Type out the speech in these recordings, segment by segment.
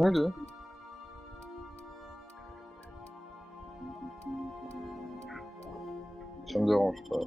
Hadi. Ça me dérange pas.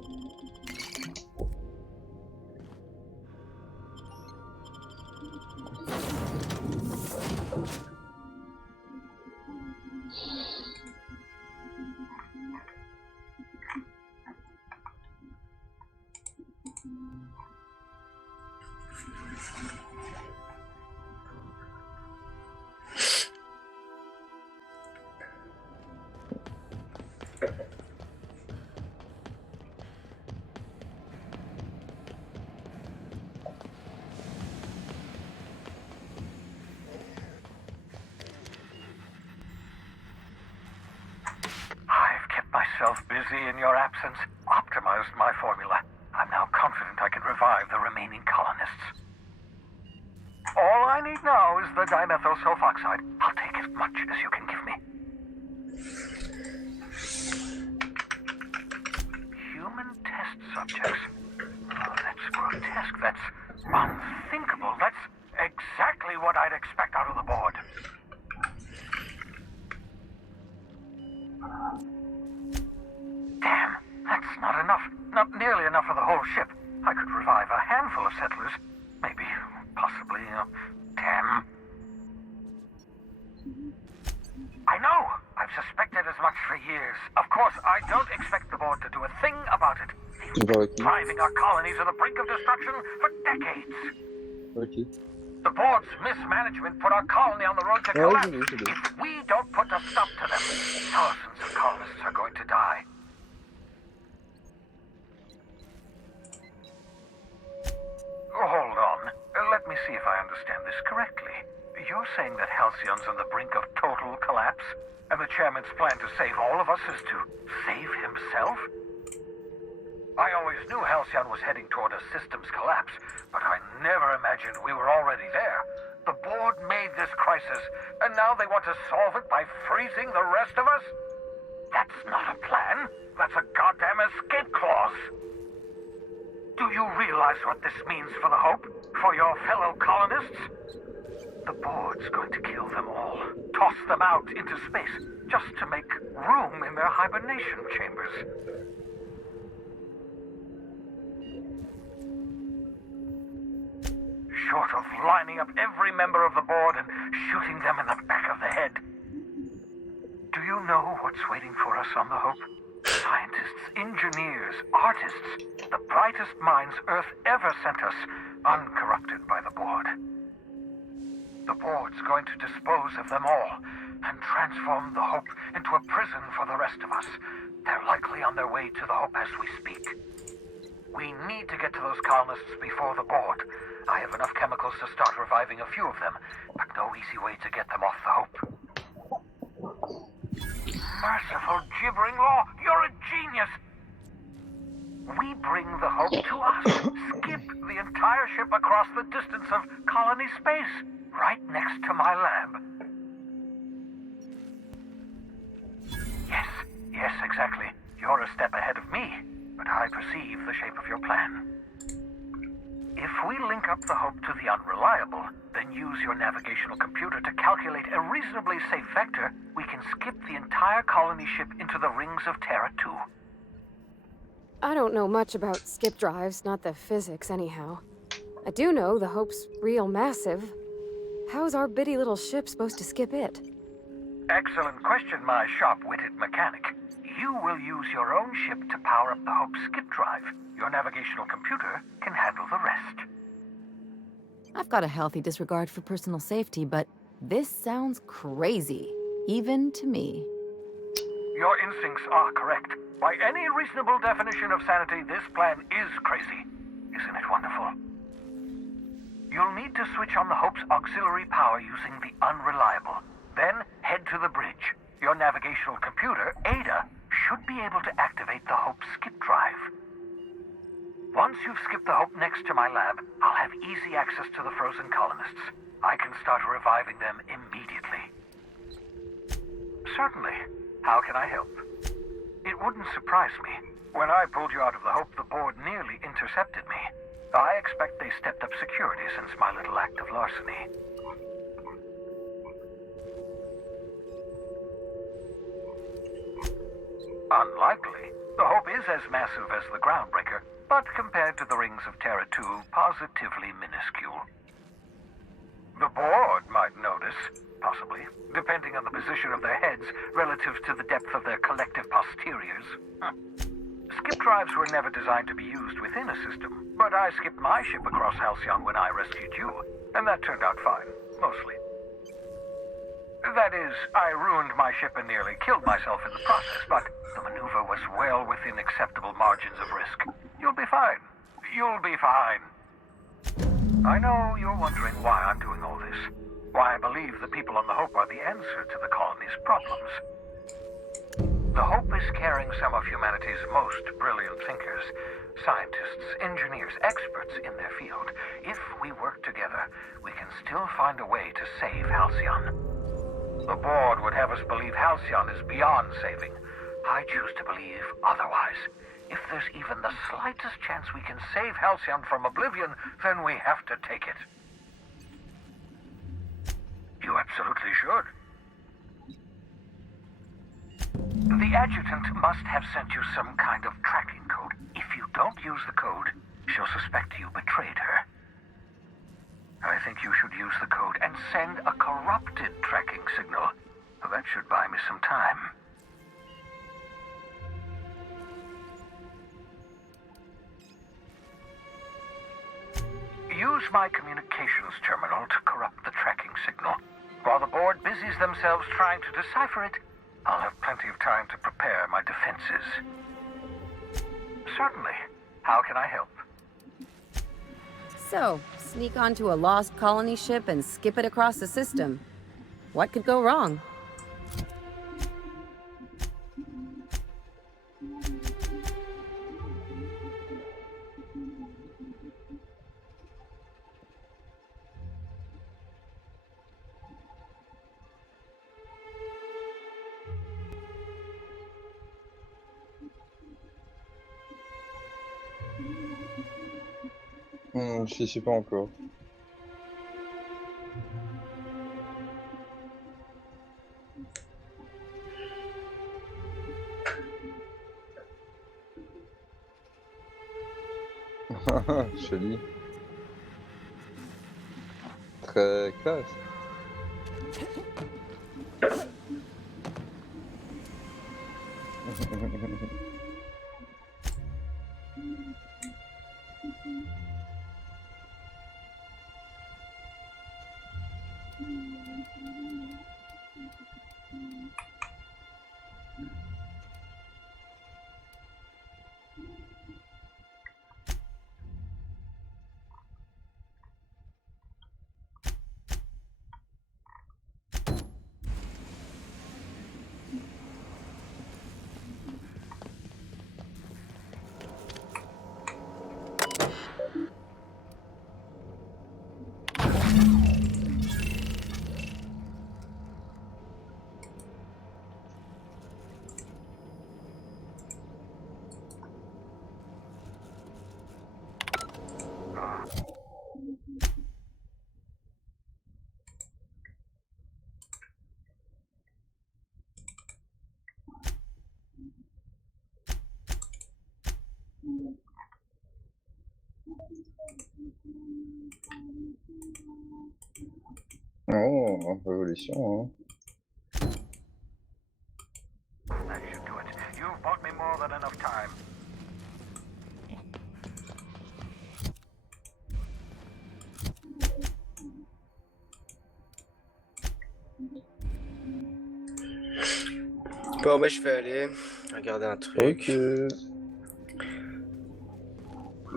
I've kept myself busy in your absence, optimized my formula. I'm now confident I can revive the remaining colonists. All I need now is the dimethyl sulfoxide. I'll take as much as you can give me. Human test subjects. Oh, that's grotesque. That's unthinkable. That's exactly what I'd expect out of the board. Damn, that's not enough. Not nearly enough for the whole ship. I could revive a handful of settlers. Maybe, possibly, damn. I know! I've suspected as much for years. Of course, I don't expect the board to do a thing about it. They've been driving our colony to the brink of destruction for decades. Ok. The board's mismanagement put our colony on the road to collapse. If we don't put a stop to them, thousands of colonists are going to die. Hold on. Let me see if I understand this correctly. You're saying that Halcyon's on the brink of total collapse, and the chairman's plan to save all of us is to save himself? I always knew Halcyon was heading toward a systems collapse, but I never imagined we were already there. The board made this crisis, and now they want to solve it by freezing the rest of us? That's not a plan. That's a goddamn escape clause. Do you realize what this means for the Hope? For your fellow colonists? The board's going to kill them all. Toss them out into space, just to make room in their hibernation chambers. Short of lining up every member of the board and shooting them in the back of the head. Do you know what's waiting for us on the Hope? Scientists, engineers, artists, the brightest minds Earth ever sent us, uncorrupted by the board. The board's going to dispose of them all and transform the Hope into a prison for the rest of us. They're likely on their way to the Hope as we speak. We need to get to those colonists before the board. I have enough chemicals to start reviving a few of them, but no easy way to get them off the Hope. Merciful gibbering law, you're a genius! We bring the Hope to us. Skip the entire ship across the distance of colony space, right next to my lab. Yes, exactly. You're a step ahead of me, but I perceive the shape of your plan. If we link up the Hope to the Unreliable, then use your navigational computer to calculate a reasonably safe vector, we can skip the entire colony ship into the rings of Terra 2. I don't know much about skip drives, not the physics anyhow. I do know the Hope's real massive. How's our bitty little ship supposed to skip it? Excellent question, my sharp-witted mechanic. You will use your own ship to power up the Hope's skip drive. Your navigational computer can handle the rest. I've got a healthy disregard for personal safety, but this sounds crazy, even to me. Your instincts are correct. By any reasonable definition of sanity, this plan is crazy. Isn't it wonderful? You'll need to switch on the Hope's auxiliary power using the Unreliable. Then head to the bridge. Your navigational computer, Ada, should be able to activate the Hope skip drive. Once you've skipped the Hope next to my lab, I'll have easy access to the frozen colonists. I can start reviving them immediately. Certainly. How can I help? It wouldn't surprise me. When I pulled you out of the Hope, the board nearly intercepted me. I expect they stepped up security since my little act of larceny. Unlikely. The Hope is as massive as the Groundbreaker, but compared to the rings of Terra 2, positively minuscule. The board might notice, possibly, depending on the position of their heads relative to the depth of their collective posteriors. Skip drives were never designed to be used within a system, but I skipped my ship across Halcyon when I rescued you, and that turned out fine, mostly. That is, I ruined my ship and nearly killed myself in the process, but the maneuver was well within acceptable margins of risk. You'll be fine. You'll be fine. I know you're wondering why I'm doing all this. Why I believe the people on the Hope are the answer to the colony's problems. The Hope is carrying some of humanity's most brilliant thinkers, scientists, engineers, experts in their field. If we work together, we can still find a way to save Halcyon. The board would have us believe Halcyon is beyond saving. I choose to believe otherwise. If there's even the slightest chance we can save Halcyon from oblivion, then we have to take it. You absolutely should. The adjutant must have sent you some kind of tracking code. If you don't use the code, she'll suspect you betrayed her. I think you should use the code and send a corrupted tracking signal. That should buy me some time. Use my communications terminal to corrupt the tracking signal. While the board busies themselves trying to decipher it, I'll have plenty of time to prepare my defenses. Certainly. How can I help? So, sneak onto a lost colony ship and skip it across the system. What could go wrong? Je sais pas encore. Joli. Très classe. Oh, révolution, hein. That should do it. You've bought me more than enough time. Bon, bah, je vais aller regarder un truc. Ok. Crew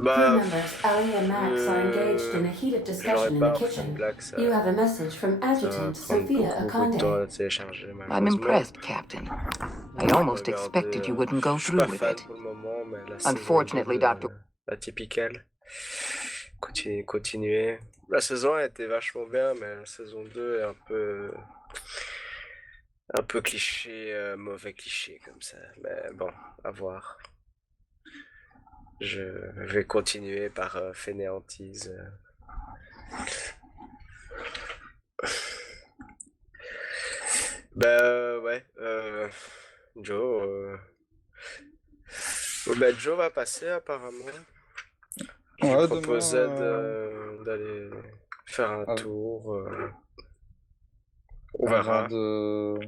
Bah, members Ellie and Max are engaged in a heated j'aurais discussion in pas the un frame kitchen. lag, ça, You have a message from ça va Adjutant prendre Sophia beaucoup de temps à Akande. télécharger, I'm malheureusement. impressed, Captain. I Je vais almost regarder, expected you wouldn't go je suis through pas with fan it. pour le moment, mais la Unfortunately, saison 2 Dr. la typicale. Continuer. La saison 1 était vachement bien, mais la saison 2 est un peu cliché, mauvais cliché comme ça. Mais bon, à voir. Je vais continuer par fainéantise. Bah ouais, Joe. Bah Joe va passer apparemment. Je lui Ouais, proposais demain, d'aller faire un av- tour. On avant verra. de...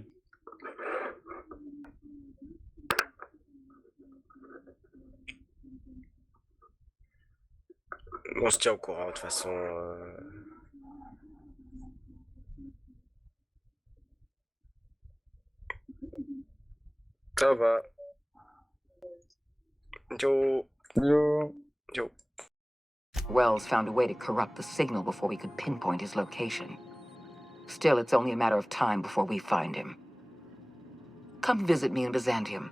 On se tient au courant de toute façon. Ça va. Joe. Yo. Joe. Wells found a way to corrupt the signal before we could pinpoint his location. Still, it's only a matter of time before we find him. Come visit me in Byzantium.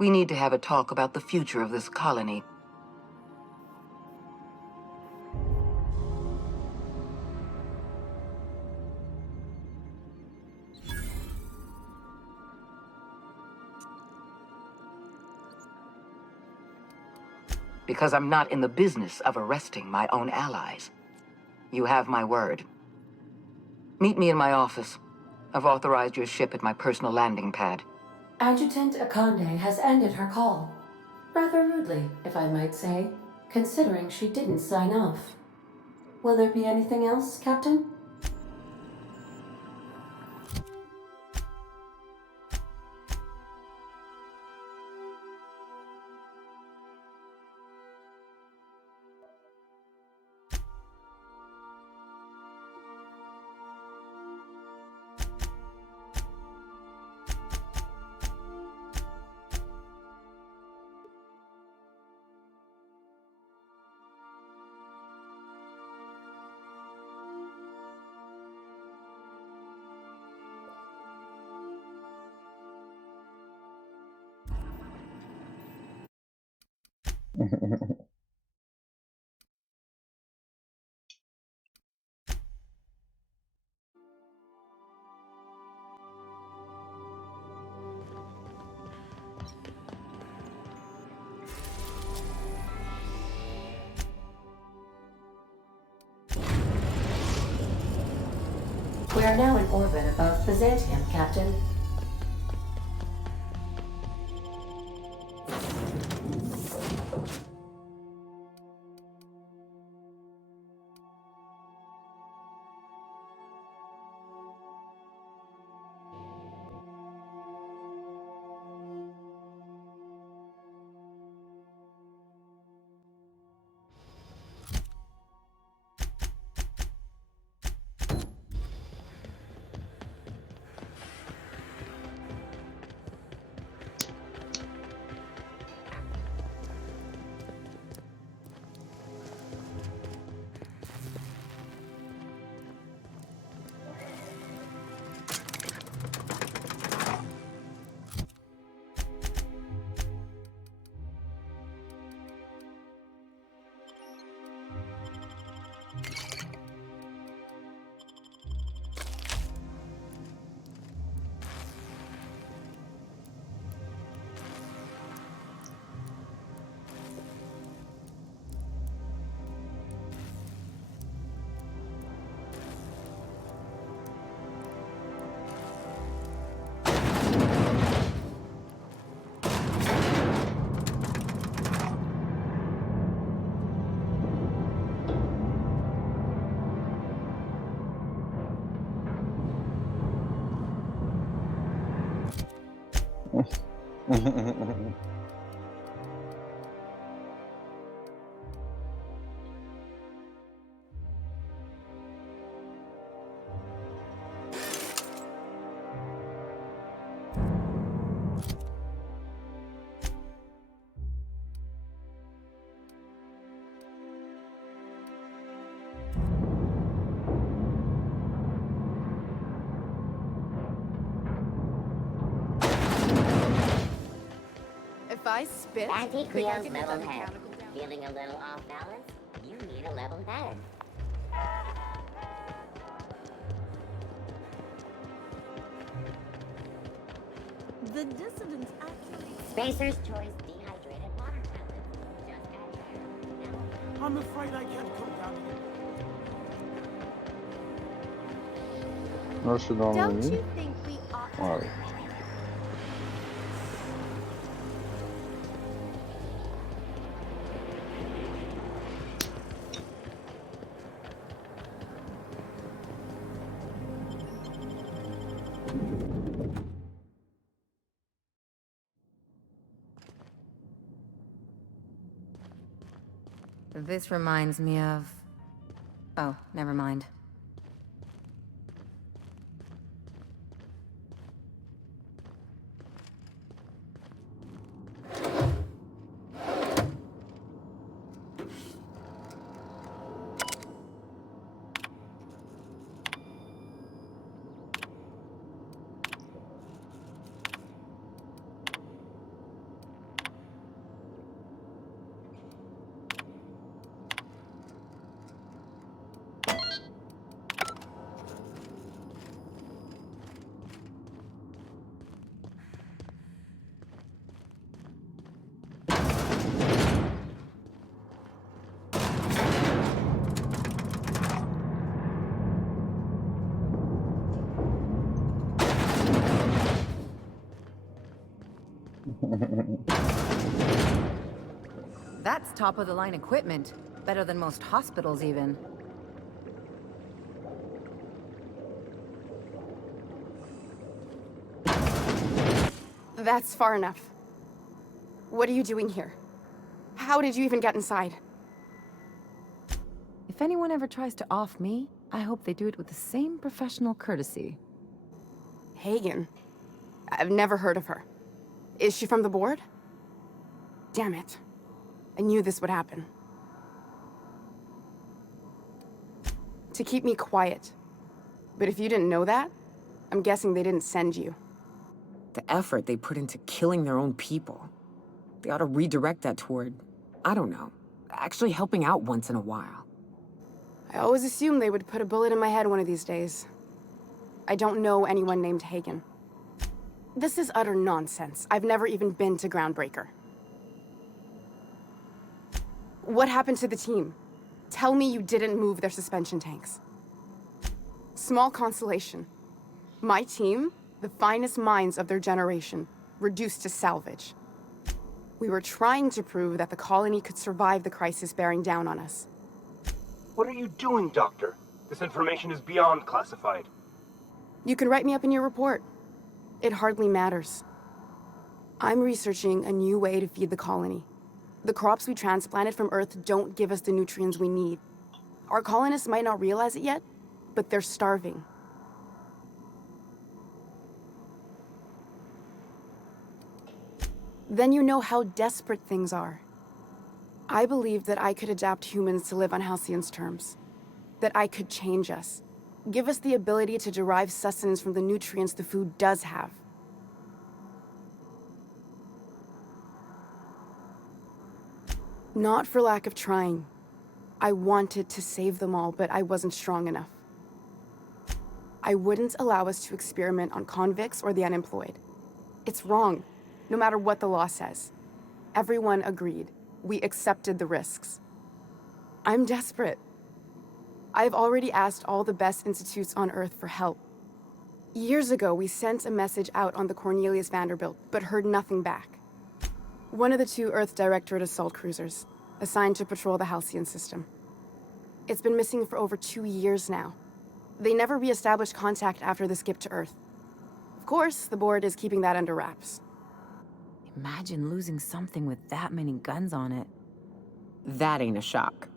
We need to have a talk about the future of this colony. Because I'm not in the business of arresting my own allies. You have my word. Meet me in my office. I've authorized your ship at my personal landing pad. Adjutant Akande has ended her call. Rather rudely, if I might say, considering she didn't sign off. Will there be anything else, Captain? We are now in orbit above Byzantium, Captain. I spit? Anti-Creole's level head. Feeling a little off balance? You need a level head. The dissidents actually... Spacer's Choice dehydrated water tablets. Just add air. I'm afraid I can't come down here. Là, je suis dans le Don't menu. you think we ought to... Ouais. This reminds me of... Oh, never mind. That's top-of-the-line equipment. Better than most hospitals, even. That's far enough. What are you doing here? How did you even get inside? If anyone ever tries to off me, I hope they do it with the same professional courtesy. Hagen? I've never heard of her. Is she from the board? Damn it. I knew this would happen. To keep me quiet. But if you didn't know that, I'm guessing they didn't send you. The effort they put into killing their own people. They ought to redirect that toward, I don't know, actually helping out once in a while. I always assumed they would put a bullet in my head one of these days. I don't know anyone named Hagen. This is utter nonsense. I've never even been to Groundbreaker. What happened to the team? Tell me you didn't move their suspension tanks. Small consolation. My team, the finest minds of their generation, reduced to salvage. We were trying to prove that the colony could survive the crisis bearing down on us. What are you doing, Doctor? This information is beyond classified. You can write me up in your report. It hardly matters. I'm researching a new way to feed the colony. The crops we transplanted from Earth don't give us the nutrients we need. Our colonists might not realize it yet, but they're starving. Then you know how desperate things are. I believed that I could adapt humans to live on Halcyon's terms. That I could change us. Give us the ability to derive sustenance from the nutrients the food does have. Not for lack of trying. I wanted to save them all, but I wasn't strong enough. I wouldn't allow us to experiment on convicts or the unemployed. It's wrong, no matter what the law says. Everyone agreed. We accepted the risks. I'm desperate. I've already asked all the best institutes on Earth for help. Years ago, we sent a message out on the Cornelius Vanderbilt, but heard nothing back. One of the 2 Earth Directorate assault cruisers, assigned to patrol the Halcyon system. It's been missing for over 2 years now. They never re-established contact after the skip to Earth. Of course, the board is keeping that under wraps. Imagine losing something with that many guns on it. That ain't a shock.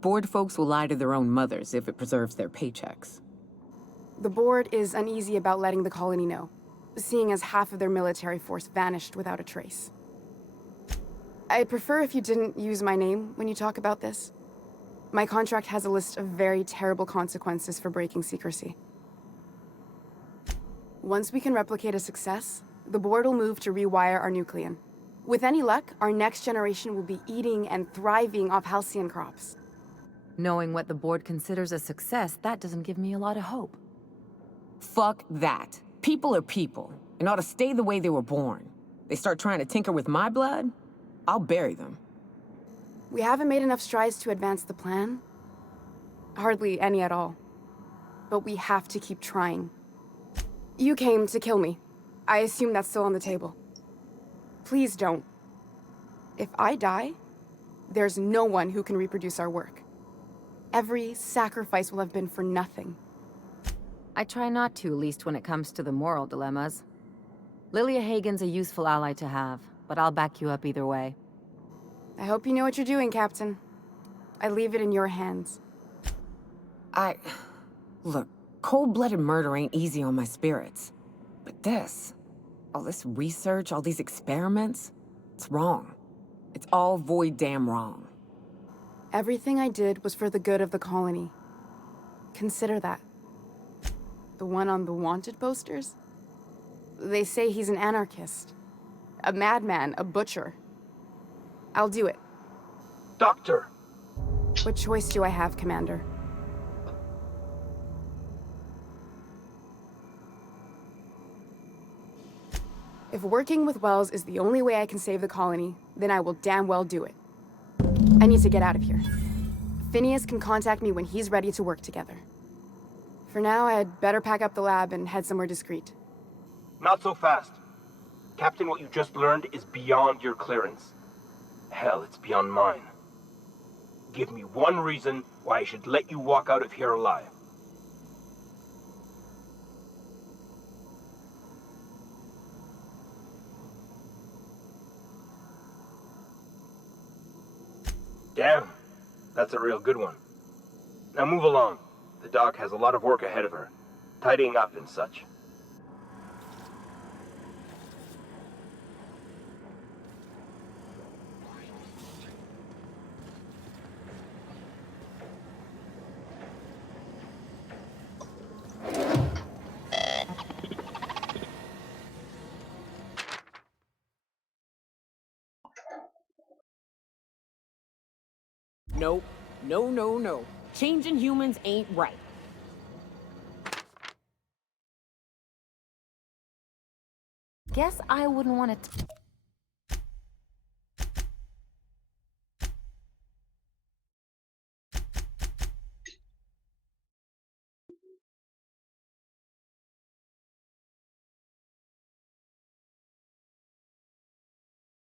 Board folks will lie to their own mothers if it preserves their paychecks. The board is uneasy about letting the colony know, seeing as half of their military force vanished without a trace. I'd prefer if you didn't use my name when you talk about this. My contract has a list of very terrible consequences for breaking secrecy. Once we can replicate a success, the board will move to rewire our nucleon. With any luck, our next generation will be eating and thriving off halcyon crops. Knowing what the board considers a success, that doesn't give me a lot of hope. Fuck that. People are people, and ought to stay the way they were born. They start trying to tinker with my blood, I'll bury them. We haven't made enough strides to advance the plan. Hardly any at all. But we have to keep trying. You came to kill me. I assume that's still on the table. Please don't. If I die, there's no one who can reproduce our work. Every sacrifice will have been for nothing. I try not to, least when it comes to the moral dilemmas. Lilia Hagen's a useful ally to have, but I'll back you up either way. I hope you know what you're doing, Captain. I leave it in your hands. Look, cold-blooded murder ain't easy on my spirits. But this... all this research, all these experiments... it's wrong. It's all void damn wrong. Everything I did was for the good of the colony. Consider that. The one on the wanted posters? They say he's an anarchist. A madman, a butcher. I'll do it. Doctor! What choice do I have, Commander? If working with Wells is the only way I can save the colony, then I will damn well do it. I need to get out of here. Phineas can contact me when he's ready to work together. For now, I'd better pack up the lab and head somewhere discreet. Not so fast. Captain, what you just learned is beyond your clearance. Hell, it's beyond mine. Give me one reason why I should let you walk out of here alive. Damn, that's a real good one. Now move along. The doc has a lot of work ahead of her, tidying up and such. Nope. No, no, no. Changing humans ain't right. Guess I wouldn't want to...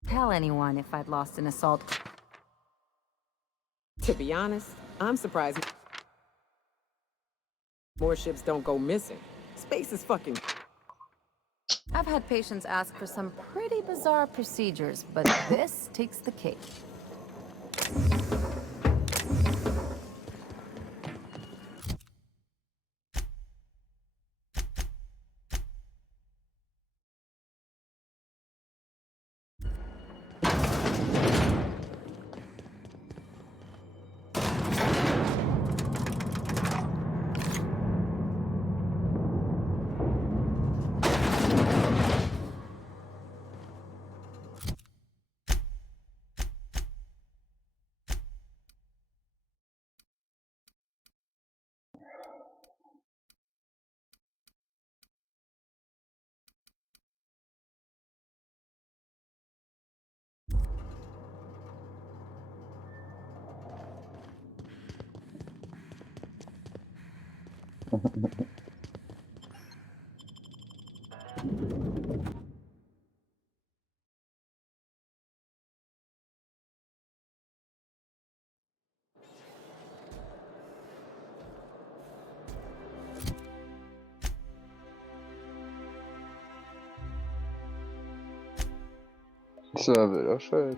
tell anyone if I'd lost an assault. To be honest, I'm surprised more ships don't go missing. Space is fucking... I've had patients ask for some pretty bizarre procedures, but this takes the cake. Ça avait l'air chouette.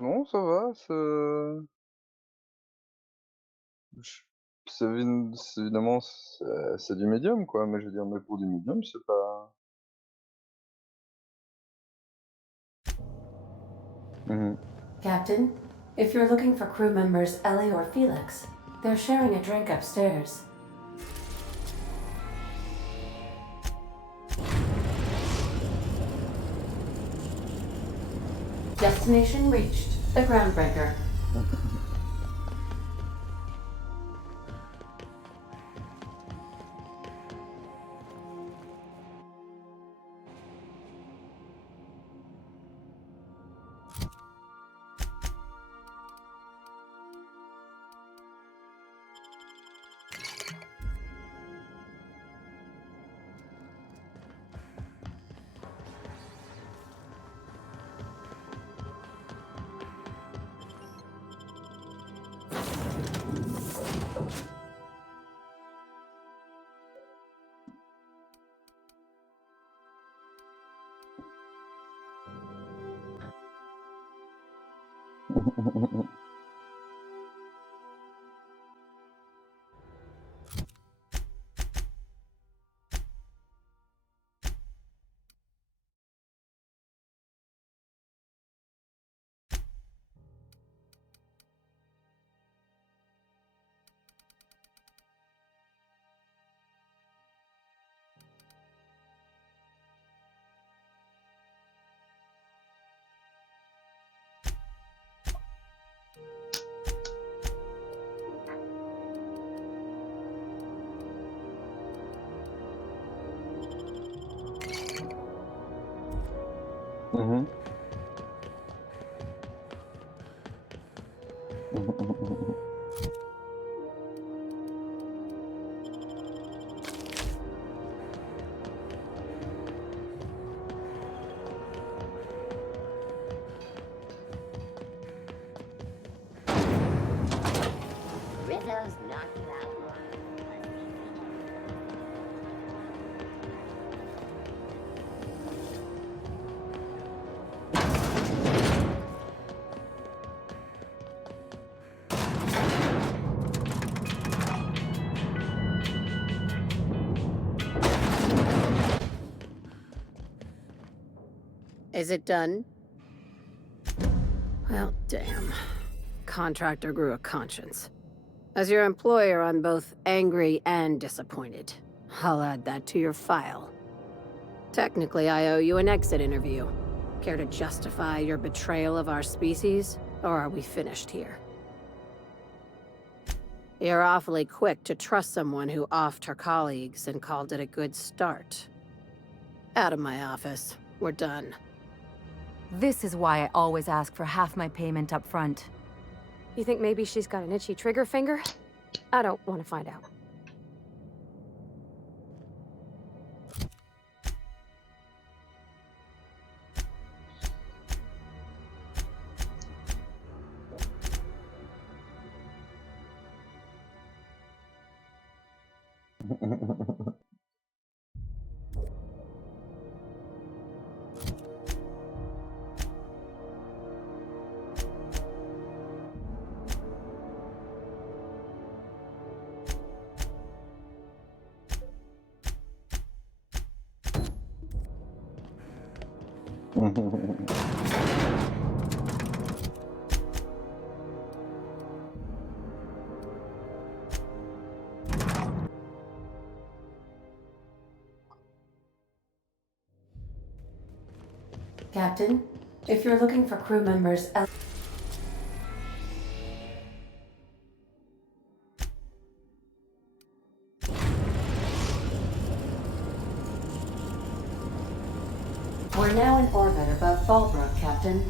Non, ça va, c'est évidemment, c'est du médium, quoi, mais je veux dire, mais pour du médium, c'est pas... Mhm. Captain, if you're looking for crew members Ellie or Felix, they're sharing a drink upstairs. Destination reached. The Groundbreaker. Mhm. Rizzo's knocked you out once. Is it done? Well, damn. Contractor grew a conscience. As your employer, I'm both angry and disappointed. I'll add that to your file. Technically, I owe you an exit interview. Care to justify your betrayal of our species, or are we finished here? You're awfully quick to trust someone who offed her colleagues and called it a good start. Out of my office. We're done. This is why I always ask for half my payment up front. You think maybe she's got an itchy trigger finger? I don't want to find out. Captain, if you're looking for crew members... We're now in orbit above Fallbrook, Captain.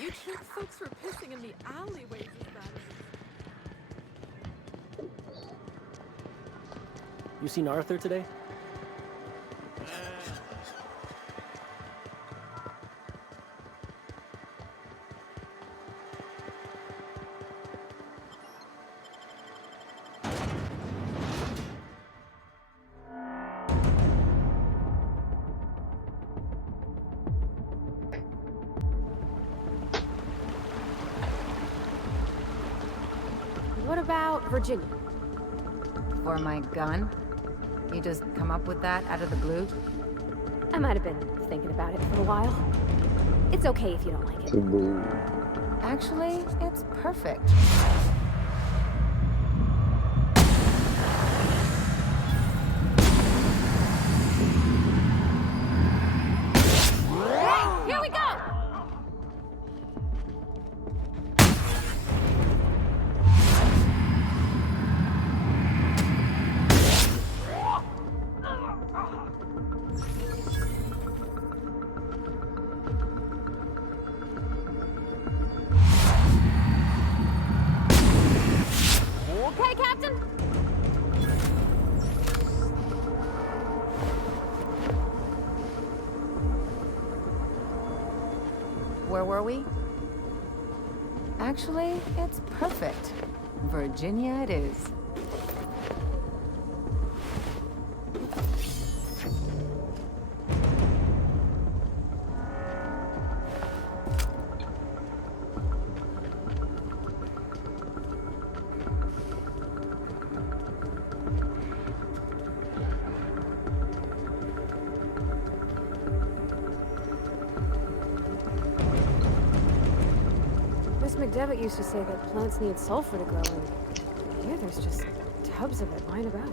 You trick folks for pissing in the alleyways as bad as You seen Arthur today? What about Virginia? For my gun? You just come up with that out of the blue? I might have been thinking about it for a while. It's okay if you don't like it. Actually, it's perfect. Here we go! Okay, Captain? Where were we? Actually, it's perfect. Virginia it is. Miss McDevitt used to say that plants need sulfur to grow, and here there's just tubs of it lying about.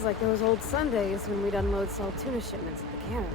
Smells like those old Sundays when we'd unload salt tuna shipments at the cannery.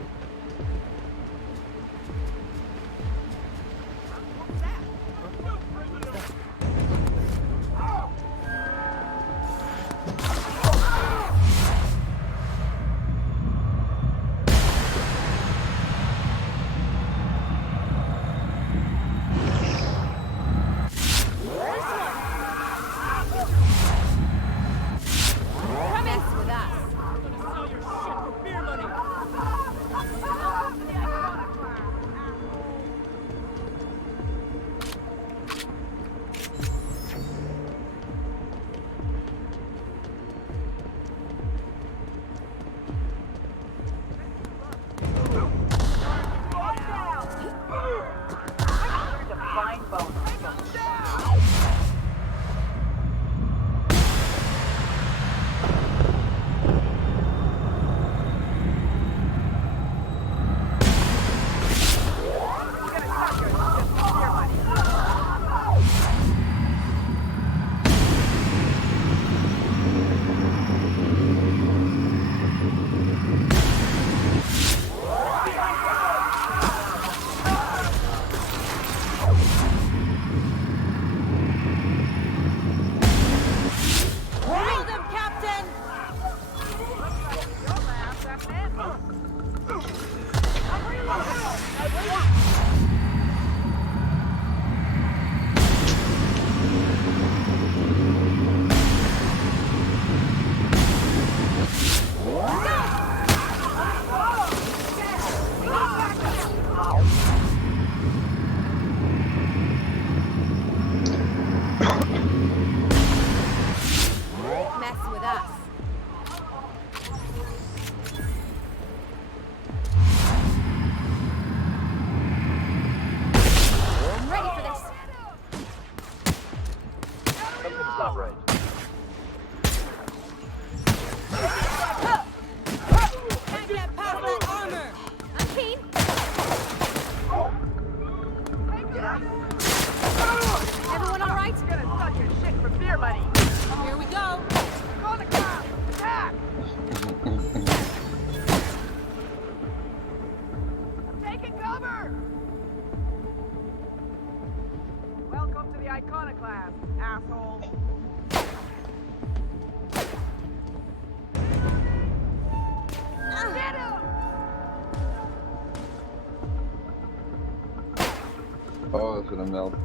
Oh, c'est la merde.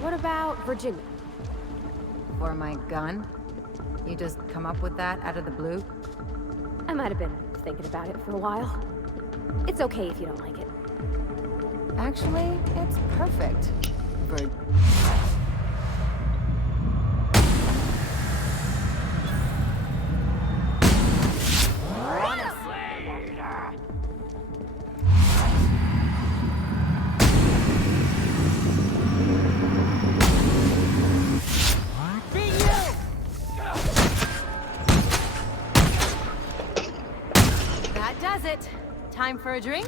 What about Virginia? For my gun? You just come up with that out of the blue? I might have been thinking about it for a while. It's okay if you don't like it. Actually, it's perfect. That does it. Time for a drink?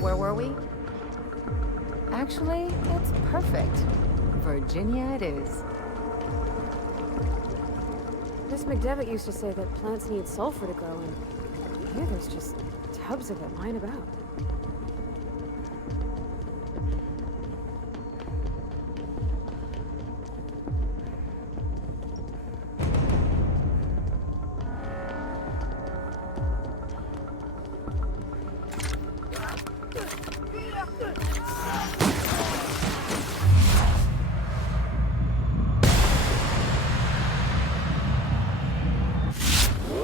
Where were we? Actually, it's perfect. Virginia it is. Miss McDevitt used to say that plants need sulfur to grow, and here there's just tubs of it lying about.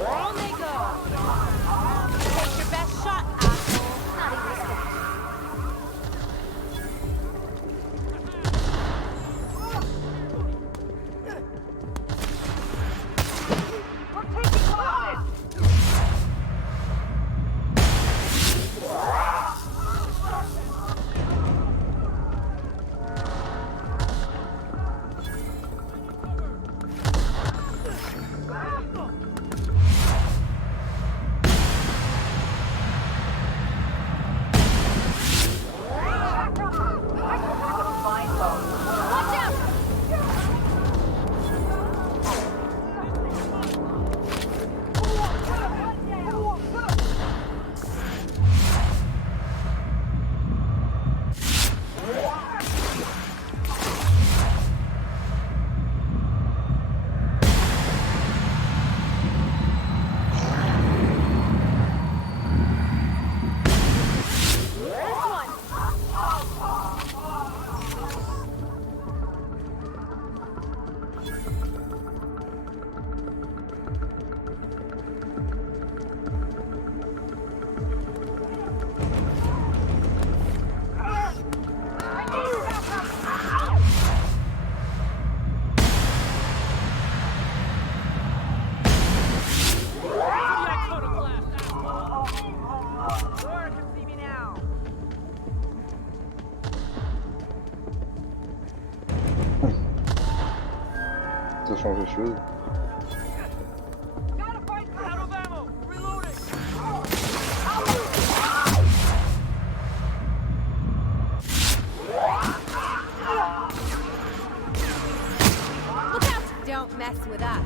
On they go! change les choses. Don't mess with us.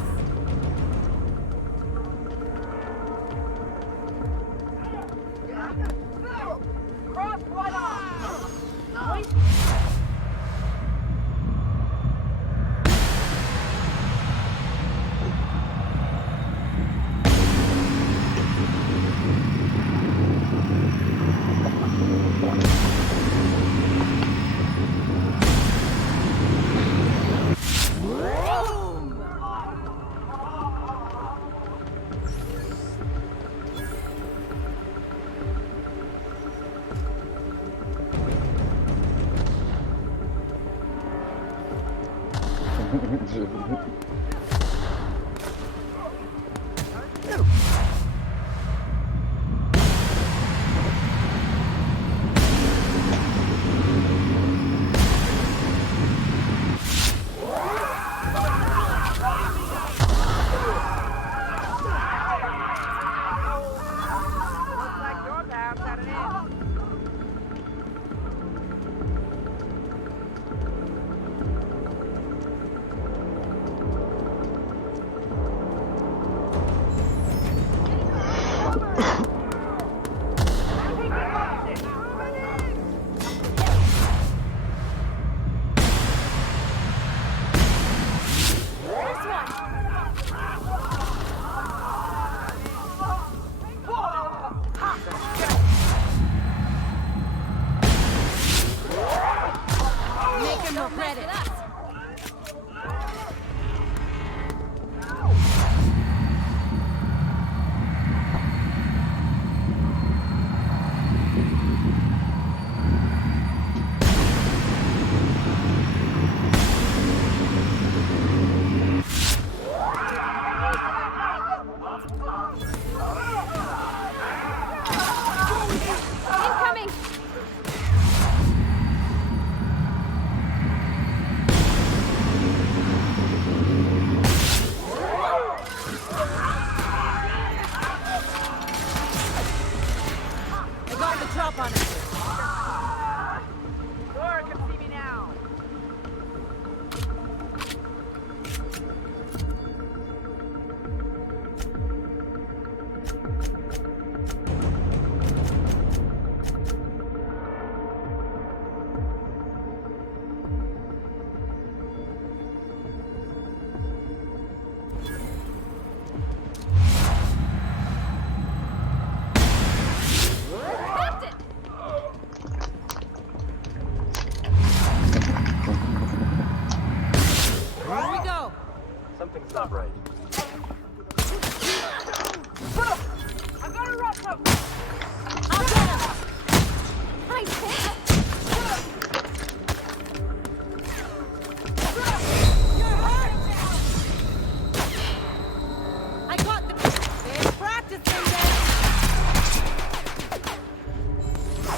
Something's not right. I'm gonna rush him! I'll get him! Nice hit! You're hurt! I got the... They're practicing this!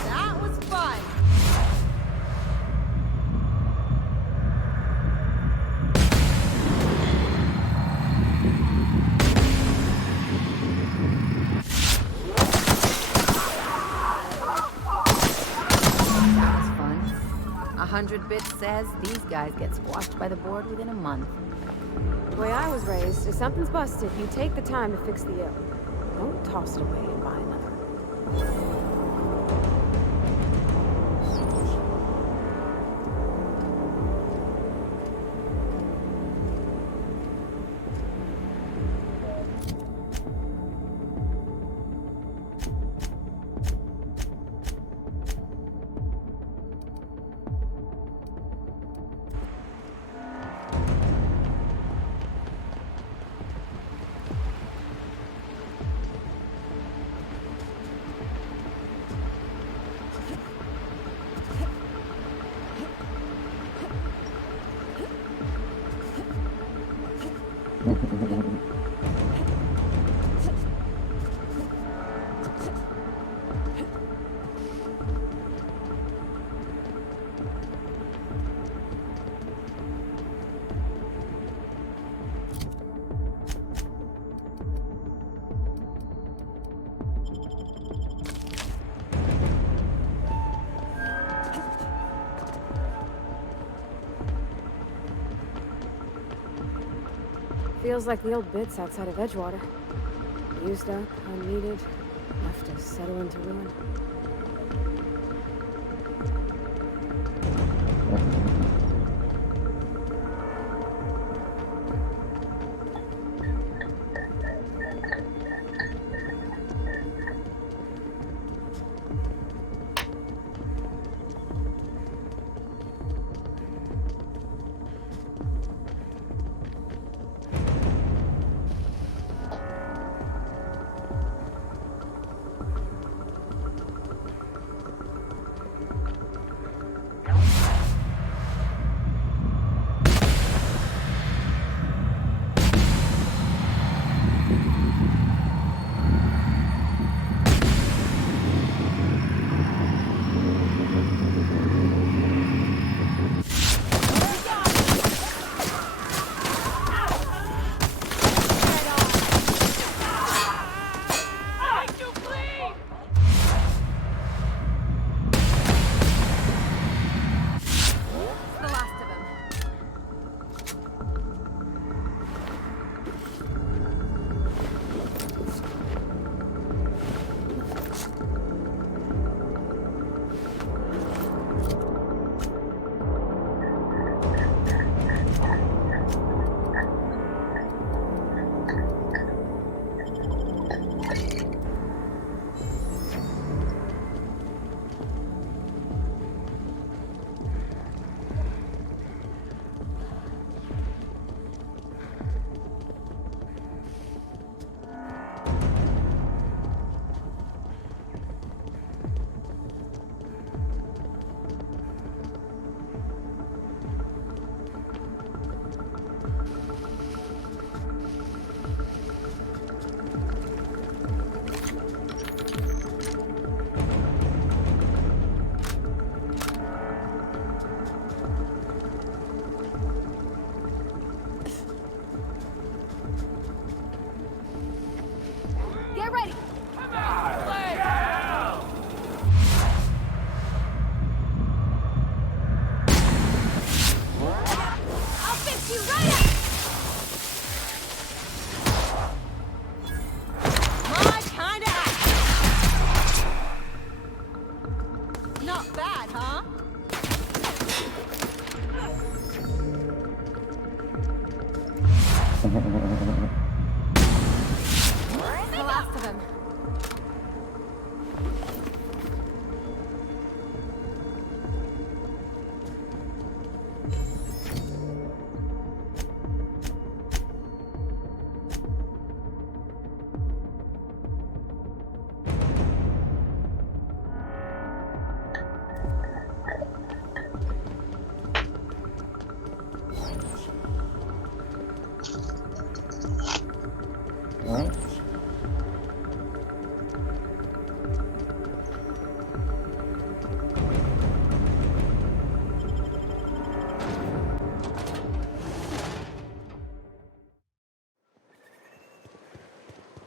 That was fun! $100 says these guys get squashed by the board within a month. The way I was raised, if something's busted, you take the time to fix the ill. Don't toss it away and buy another. Feels like the old bits outside of Edgewater. Used up, unneeded, left to settle into ruin.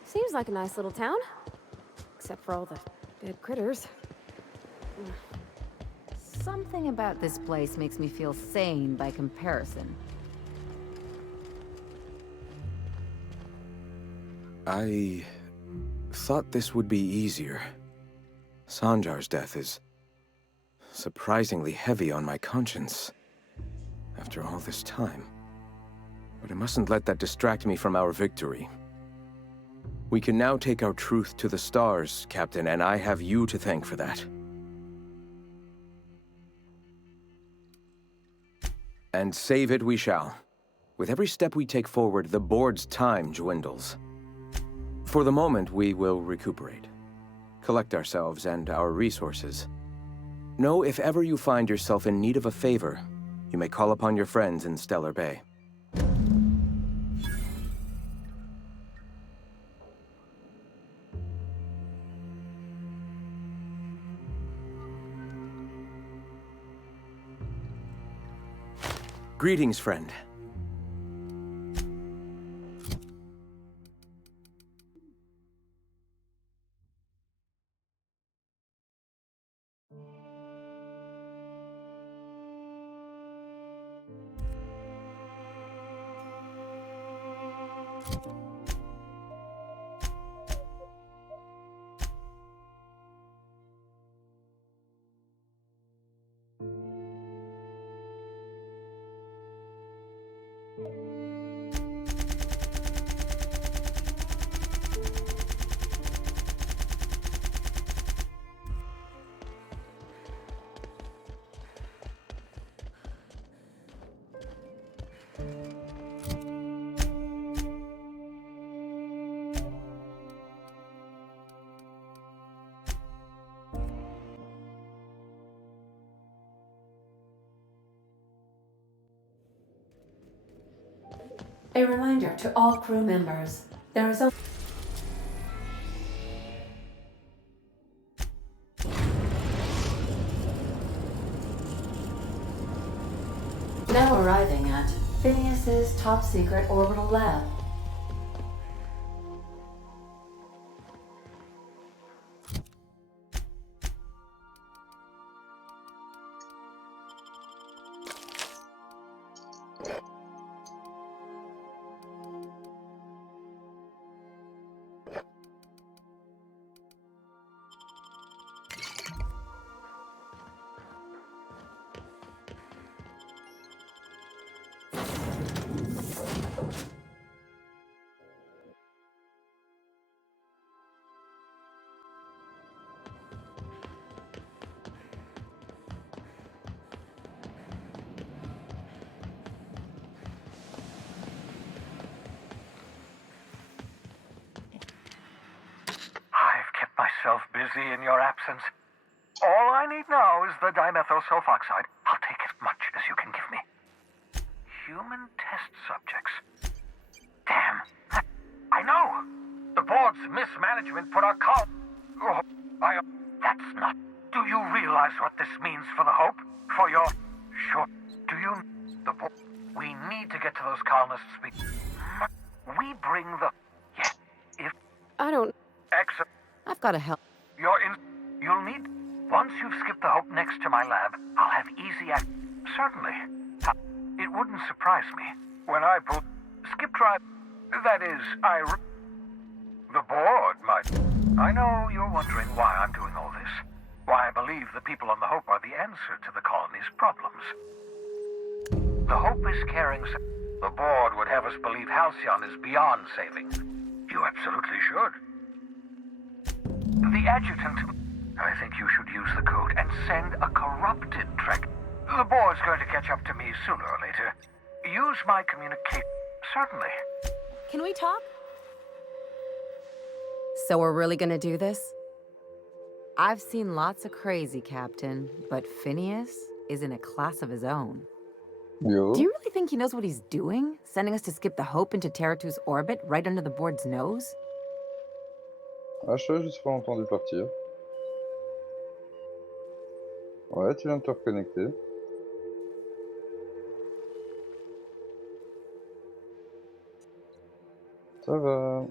Seems like a nice little town. Except for all the dead critters. Something about this place makes me feel sane by comparison. I thought this would be easier. Sanjar's death is surprisingly heavy on my conscience after all this time. But I mustn't let that distract me from our victory. We can now take our truth to the stars, Captain, and I have you to thank for that. And save it we shall. With every step we take forward, the board's time dwindles. For the moment, we will recuperate, collect ourselves and our resources. Know if ever you find yourself in need of a favor, you may call upon your friends in Stellar Bay. Greetings, friend. A reminder to all crew members, there is a... Now arriving at Phineas's top-secret orbital lab. Myself busy in your absence. All I need now is the dimethyl sulfoxide. I'll take as much as you can give me. Human test subjects. Damn. I know. The board's mismanagement put our call. Oh, that's not. Do you realize what this means for the Hope? For your... Sure. Do you... The board... We need to get to those colonists. We bring the... Yeah. If... I don't... Excellent. I've got to help. You'll need... Once you've skipped the Hope next to my lab, I'll have easy access. Certainly. It wouldn't surprise me when I pull... Skip drive... That is, The board might... I know you're wondering why I'm doing all this. Why I believe the people on the Hope are the answer to the colony's problems. The Hope is carrying... The board would have us believe Halcyon is beyond saving. You absolutely should. The adjutant... I think you should use the code and send a corrupted Trek. The board's going to catch up to me sooner or later. Use my communication... Certainly. Can we talk? So we're really gonna do this? I've seen lots of crazy, Captain, but Phineas is in a class of his own. Yo. Do you really think he knows what he's doing? Sending us to skip the Hope into Terra 2's orbit right under the board's nose? Ah, je t'avais juste pas entendu partir. Ouais, tu viens de te reconnecter. Ça va.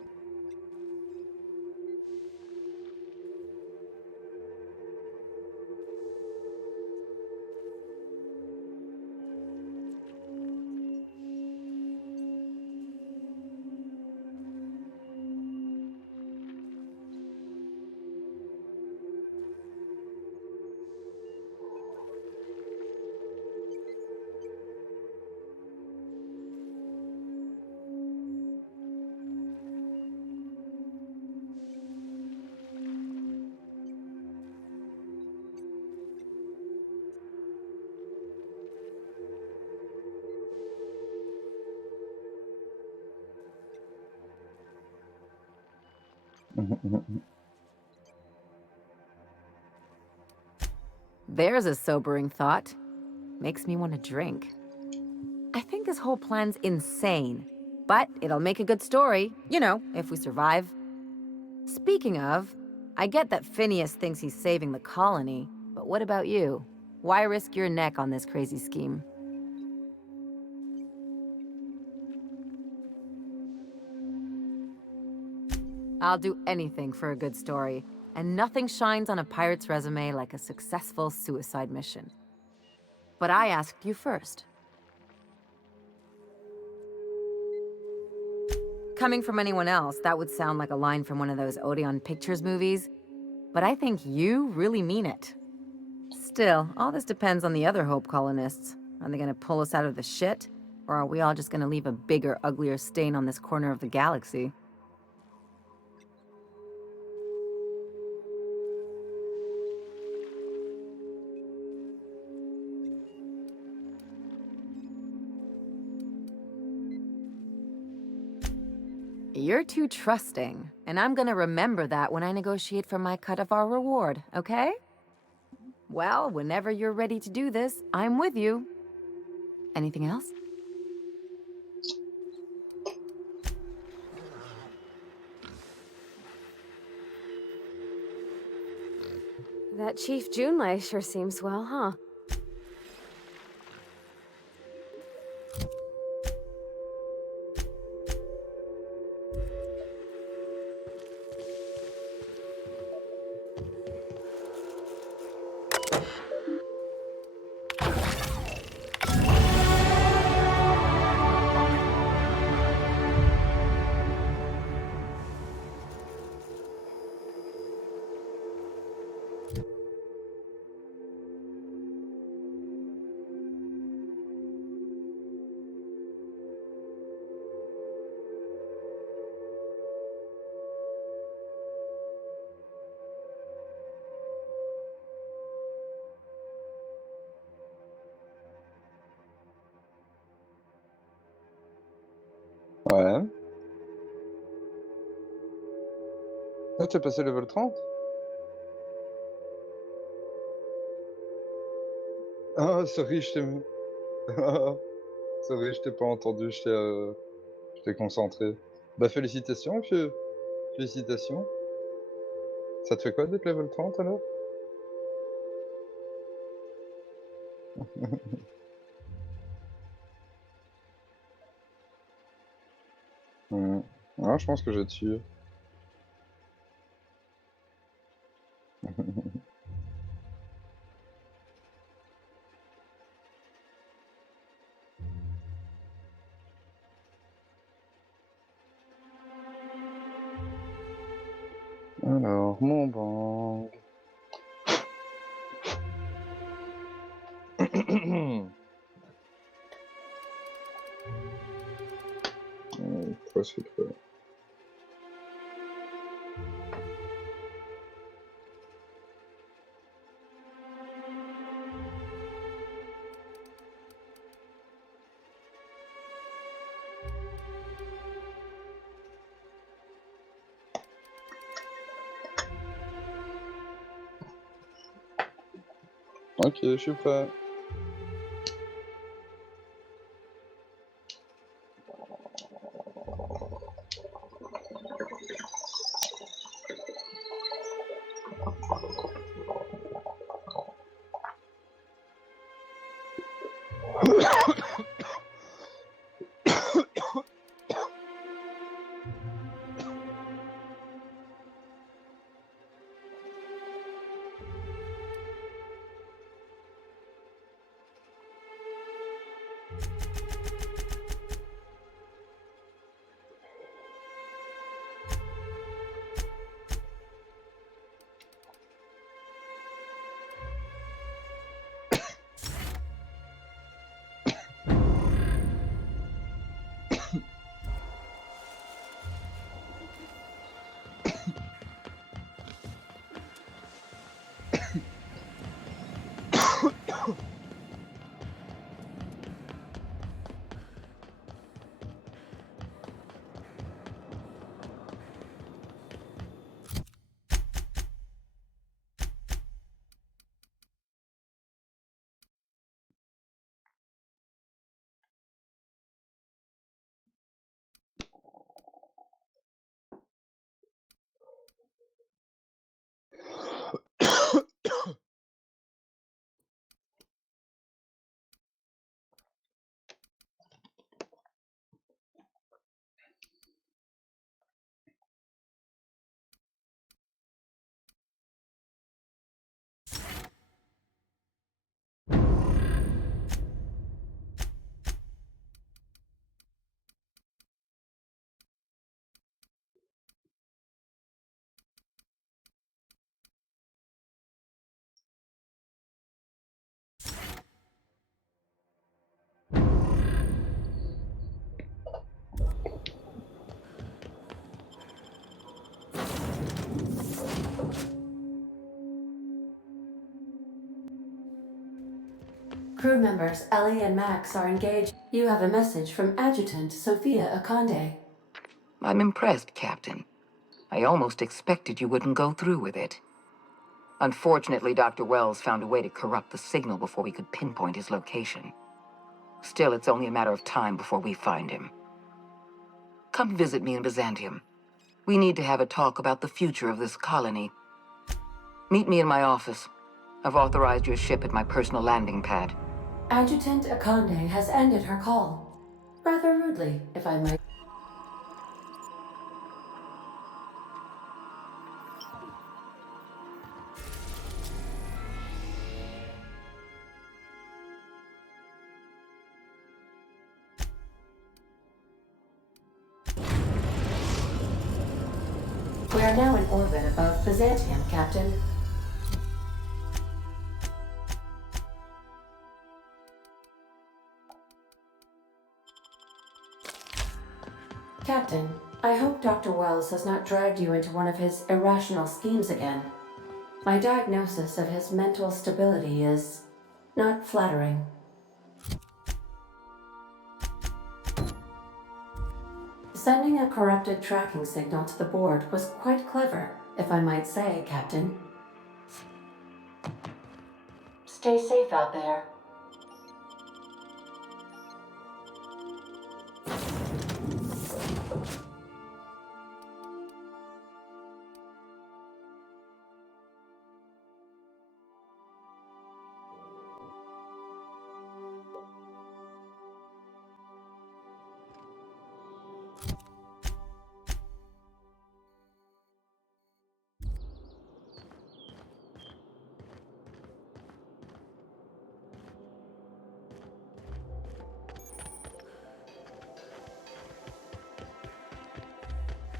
There's a sobering thought. Makes me want to drink. I think this whole plan's insane, but it'll make a good story, you know, if we survive. Speaking of, I get that Phineas thinks he's saving the colony, but what about you? Why risk your neck on this crazy scheme? I'll do anything for a good story, and nothing shines on a pirate's resume like a successful suicide mission. But I asked you first. Coming from anyone else, that would sound like a line from one of those Odeon Pictures movies, but I think you really mean it. Still, all this depends on the other Hope colonists. Are they gonna pull us out of the shit? Or are we all just gonna leave a bigger, uglier stain on this corner of the galaxy? You're too trusting, and I'm gonna remember that when I negotiate for my cut of our reward, okay? Well, whenever you're ready to do this, I'm with you. Anything else? That Chief Junlei sure seems well, huh? Ouais. Ah, t'es passé level 30? Ah, sorry, je t'ai... Sorry, je t'ai pas entendu, j'étais concentré. Bah, félicitations, monsieur. Félicitations. Ça te fait quoi d'être level 30 alors? Ah, je pense que je vais te suivre. Alors, mon bang. Pourquoi c'est quoi? Ok, je suis prêt. Crew members Ellie and Max are engaged. You have a message from Adjutant Sophia Akande. I'm impressed, Captain. I almost expected you wouldn't go through with it. Unfortunately, Dr. Wells found a way to corrupt the signal before we could pinpoint his location. Still, it's only a matter of time before we find him. Come visit me in Byzantium. We need to have a talk about the future of this colony. Meet me in my office. I've authorized your ship at my personal landing pad. Adjutant Akande has ended her call. Rather rudely, if I might. We are now in orbit above Byzantium, Captain. Captain, I hope Dr. Wells has not dragged you into one of his irrational schemes again. My diagnosis of his mental stability is not flattering. Sending a corrupted tracking signal to the board was quite clever, if I might say, Captain. Stay safe out there.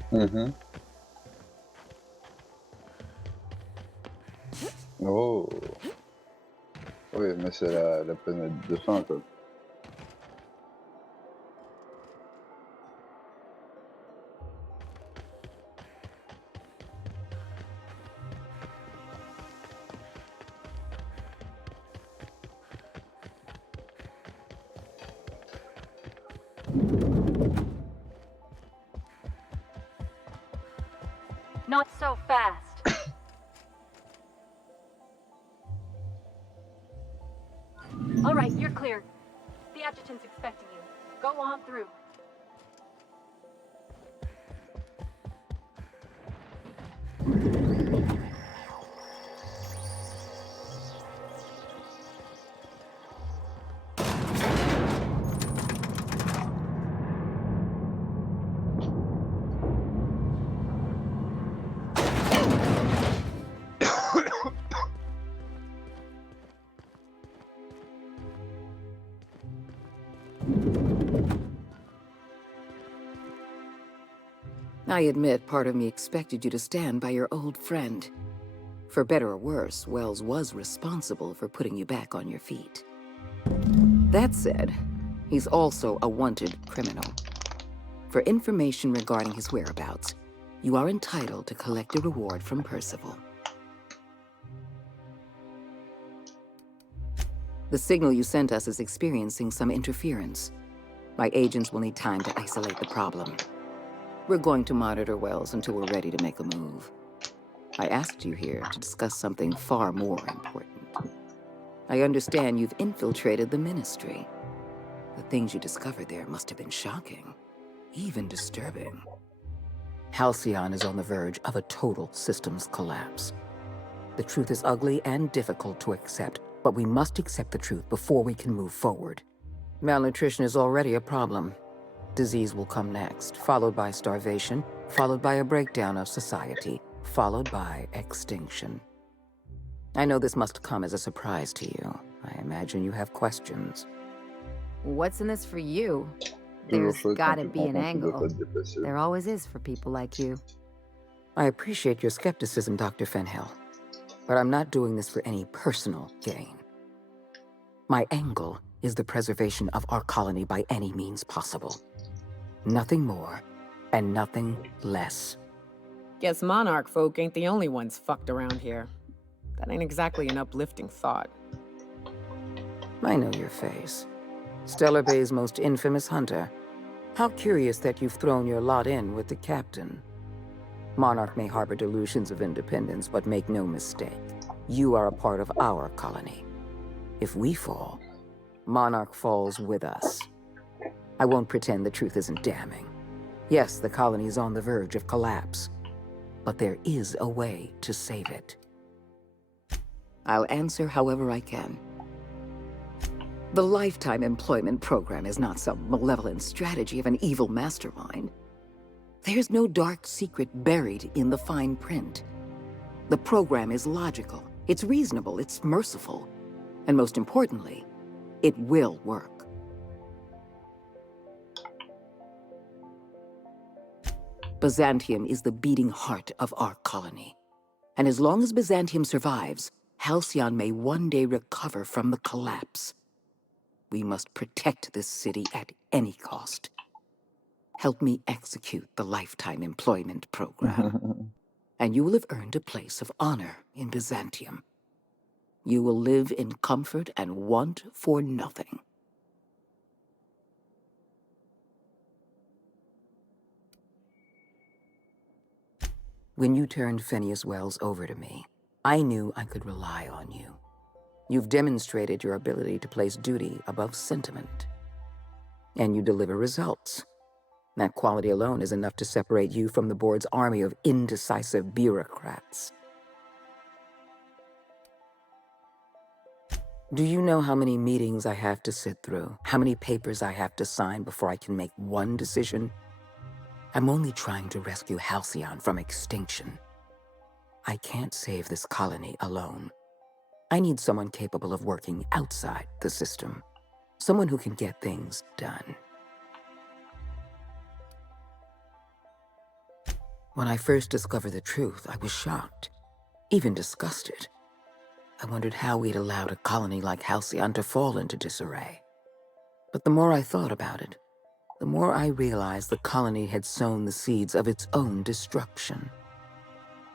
Mhm. Oh. Oui, mais c'est la planète de fin, quoi. Not so fast. All right, you're clear. The adjutant's expecting you. Go on through. I admit part of me expected you to stand by your old friend. For better or worse, Wells was responsible for putting you back on your feet. That said, he's also a wanted criminal. For information regarding his whereabouts, you are entitled to collect a reward from Percival. The signal you sent us is experiencing some interference. My agents will need time to isolate the problem. We're going to monitor Wells until we're ready to make a move. I asked you here to discuss something far more important. I understand you've infiltrated the Ministry. The things you discovered there must have been shocking, even disturbing. Halcyon is on the verge of a total systems collapse. The truth is ugly and difficult to accept, but we must accept the truth before we can move forward. Malnutrition is already a problem. Disease will come next, followed by starvation, followed by a breakdown of society, followed by extinction. I know this must come as a surprise to you. I imagine you have questions. What's in this for you? There's gotta be an angle. There always is for people like you. I appreciate your skepticism, Dr. Fenhill, but I'm not doing this for any personal gain. My angle is the preservation of our colony by any means possible. Nothing more, and nothing less. Guess Monarch folk ain't the only ones fucked around here. That ain't exactly an uplifting thought. I know your face. Stellar Bay's most infamous hunter. How curious that you've thrown your lot in with the captain. Monarch may harbor delusions of independence, but make no mistake. You are a part of our colony. If we fall, Monarch falls with us. I won't pretend the truth isn't damning. Yes, the colony is on the verge of collapse, but there is a way to save it. I'll answer however I can. The Lifetime Employment Program is not some malevolent strategy of an evil mastermind. There's no dark secret buried in the fine print. The program is logical, it's reasonable, it's merciful, and most importantly, it will work. Byzantium is the beating heart of our colony. And as long as Byzantium survives, Halcyon may one day recover from the collapse. We must protect this city at any cost. Help me execute the Lifetime Employment Program, and you will have earned a place of honor in Byzantium. You will live in comfort and want for nothing. When you turned Phineas Wells over to me, I knew I could rely on you. You've demonstrated your ability to place duty above sentiment. And you deliver results. That quality alone is enough to separate you from the board's army of indecisive bureaucrats. Do you know how many meetings I have to sit through? How many papers I have to sign before I can make one decision? I'm only trying to rescue Halcyon from extinction. I can't save this colony alone. I need someone capable of working outside the system. Someone who can get things done. When I first discovered the truth, I was shocked, even disgusted. I wondered how we'd allowed a colony like Halcyon to fall into disarray. But the more I thought about it, the more I realized the colony had sown the seeds of its own destruction.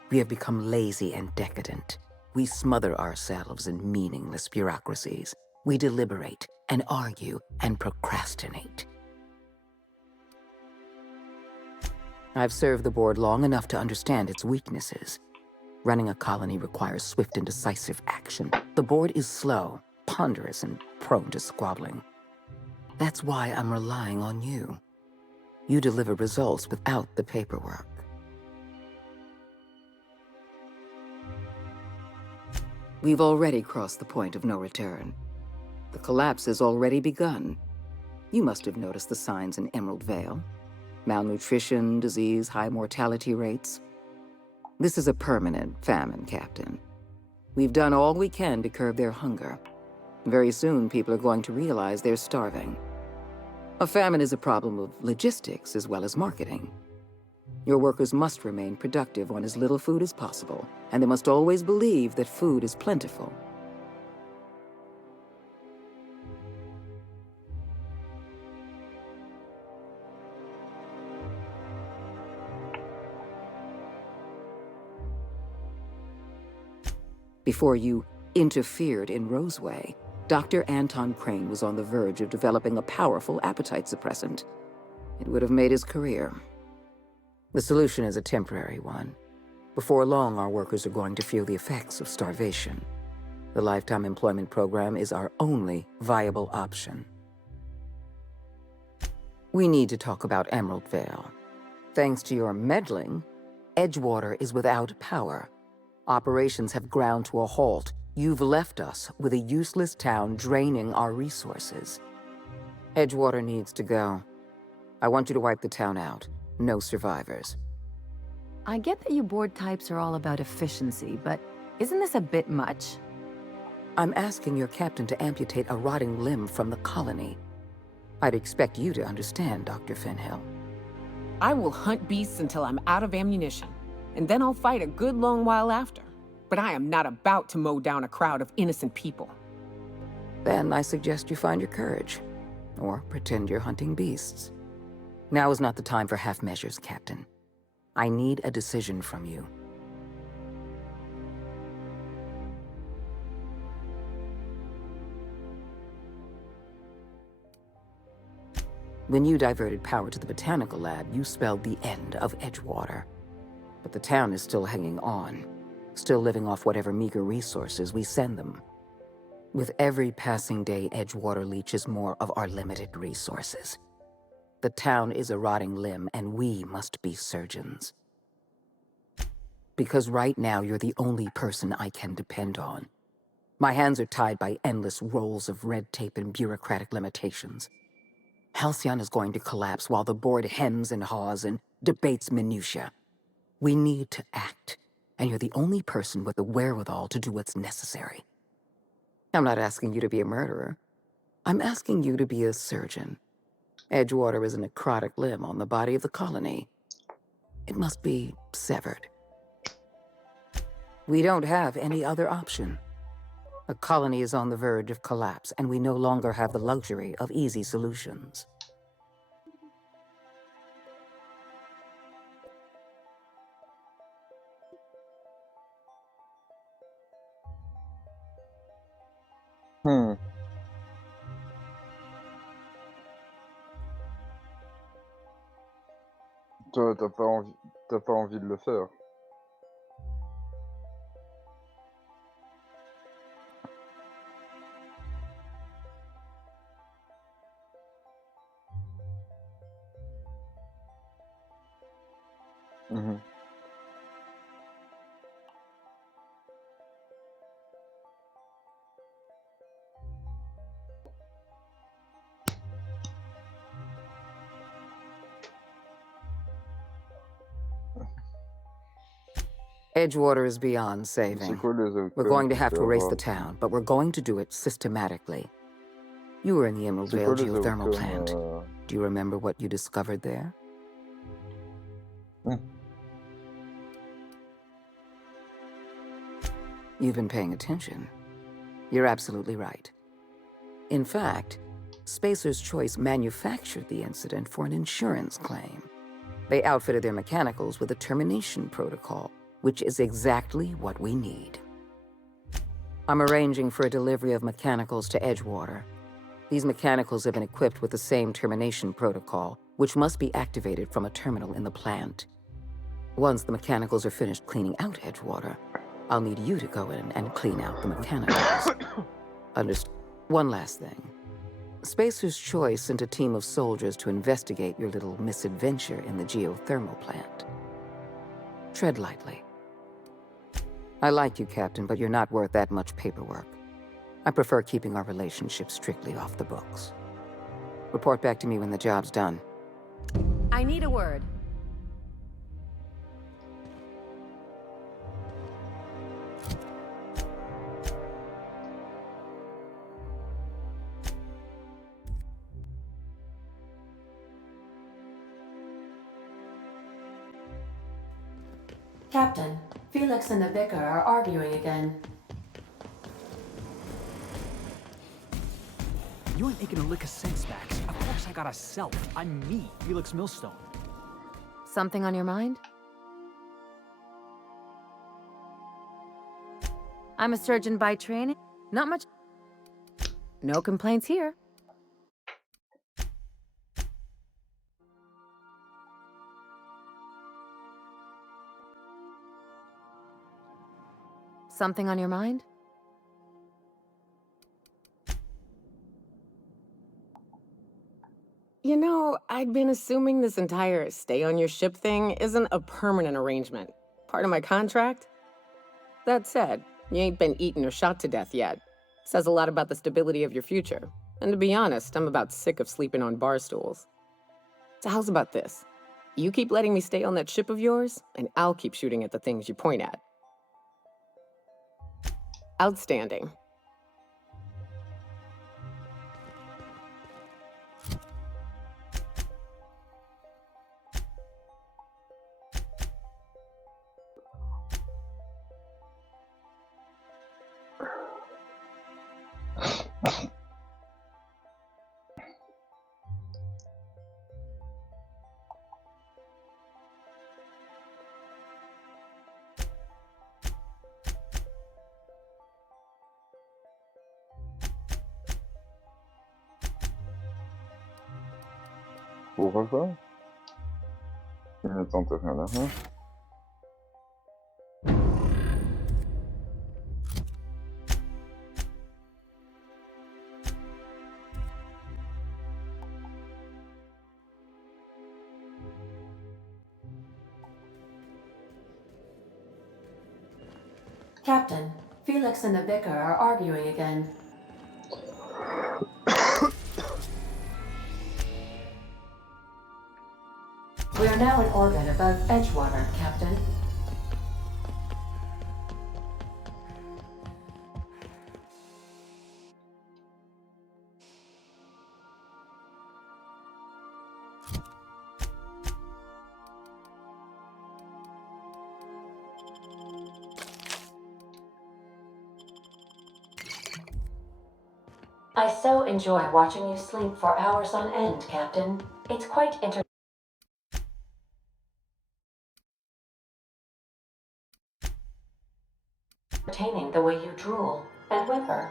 We have become lazy and decadent. We smother ourselves in meaningless bureaucracies. We deliberate and argue and procrastinate. I've served the board long enough to understand its weaknesses. Running a colony requires swift and decisive action. The board is slow, ponderous, and prone to squabbling. That's why I'm relying on you. You deliver results without the paperwork. We've already crossed the point of no return. The collapse has already begun. You must have noticed the signs in Emerald Vale. Malnutrition, disease, high mortality rates. This is a permanent famine, Captain. We've done all we can to curb their hunger. Very soon, people are going to realize they're starving. A famine is a problem of logistics as well as marketing. Your workers must remain productive on as little food as possible, and they must always believe that food is plentiful. Before you interfered in Roseway, Dr. Anton Crane was on the verge of developing a powerful appetite suppressant. It would have made his career. The solution is a temporary one. Before long, our workers are going to feel the effects of starvation. The Lifetime Employment Program is our only viable option. We need to talk about Emerald Vale. Thanks to your meddling, Edgewater is without power. Operations have ground to a halt. You've left us with a useless town draining our resources. Edgewater needs to go. I want you to wipe the town out. No survivors. I get that you board types are all about efficiency, but isn't this a bit much? I'm asking your captain to amputate a rotting limb from the colony. I'd expect you to understand, Dr. Fenhill. I will hunt beasts until I'm out of ammunition, and then I'll fight a good long while after. But I am not about to mow down a crowd of innocent people. Then I suggest you find your courage, or pretend you're hunting beasts. Now is not the time for half measures, Captain. I need a decision from you. When you diverted power to the botanical lab, you spelled the end of Edgewater. But the town is still hanging on, still living off whatever meager resources we send them. With every passing day, Edgewater leeches more of our limited resources. The town is a rotting limb, and we must be surgeons. Because right now, you're the only person I can depend on. My hands are tied by endless rolls of red tape and bureaucratic limitations. Halcyon is going to collapse while the board hems and haws and debates minutiae. We need to act, and you're the only person with the wherewithal to do what's necessary. I'm not asking you to be a murderer. I'm asking you to be a surgeon. Edgewater is a necrotic limb on the body of the colony. It must be severed. We don't have any other option. The colony is on the verge of collapse, and we no longer have the luxury of easy solutions. Toi, t'as pas envie de le faire. Mhm. Edgewater is beyond C'est saving. quoi les We're outcomes going to qu'il have peut to erase avoir? the town, but we're going to do it systematically. You were in the Emerald C'est Vale quoi les geothermal outcomes plant. Do you remember what you discovered there? You've been paying attention. You're absolutely right. In fact, Spacer's Choice manufactured the incident for an insurance claim. They outfitted their mechanicals with a termination protocol, which is exactly what we need. I'm arranging for a delivery of mechanicals to Edgewater. These mechanicals have been equipped with the same termination protocol, which must be activated from a terminal in the plant. Once the mechanicals are finished cleaning out Edgewater, I'll need you to go in and clean out the mechanicals. One last thing. Spacer's Choice sent a team of soldiers to investigate your little misadventure in the geothermal plant. Tread lightly. I like you, Captain, but you're not worth that much paperwork. I prefer keeping our relationship strictly off the books. Report back to me when the job's done. I need a word. Captain, Felix and the Vicar are arguing again. You ain't making a lick of sense, Max. Of course I got a self. I'm me, Felix Millstone. Something on your mind? I'm a surgeon by training. Not much. No complaints here. Something on your mind? You know, I'd been assuming this entire stay on your ship thing isn't a permanent arrangement. Part of my contract? That said, you ain't been eaten or shot to death yet. Says a lot about the stability of your future. And to be honest, I'm about sick of sleeping on bar stools. So how's about this? You keep letting me stay on that ship of yours, and I'll keep shooting at the things you point at. Outstanding. Au revoir. Il ne tente rien à rien. Captain, Felix and the Vicar are arguing again. We are now in orbit above Edgewater, Captain. I so enjoy watching you sleep for hours on end, Captain. It's quite entertaining the way you drool and whimper.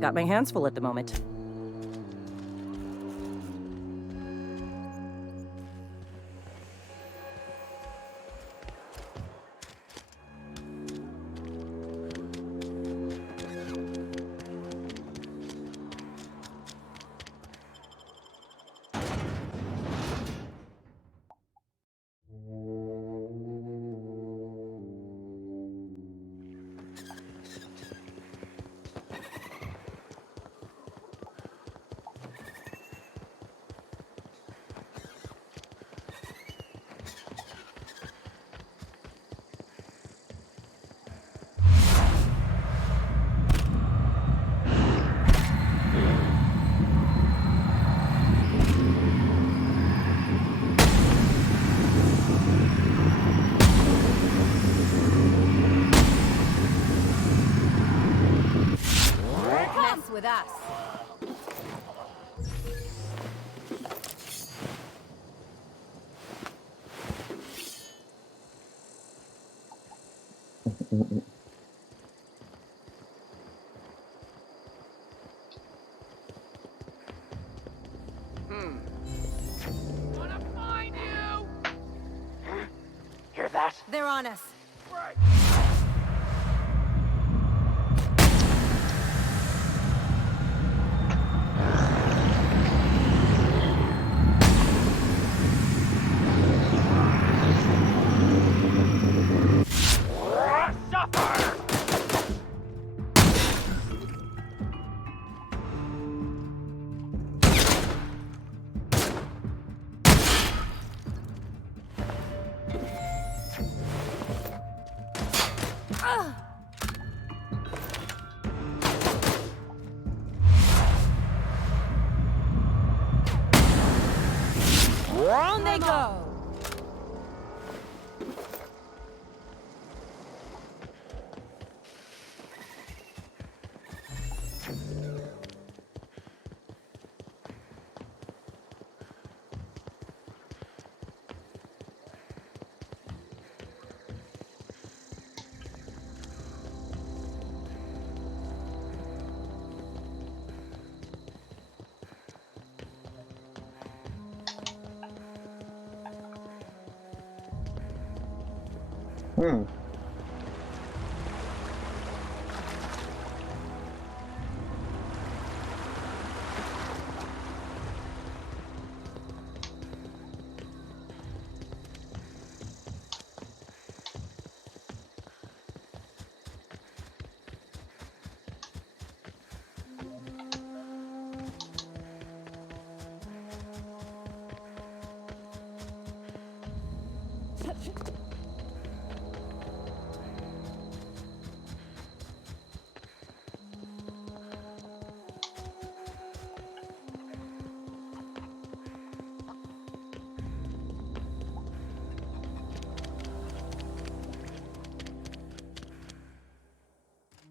Got my hands full at the moment. With us. Wanna find you? Hear that? They're on us. Right. On they go.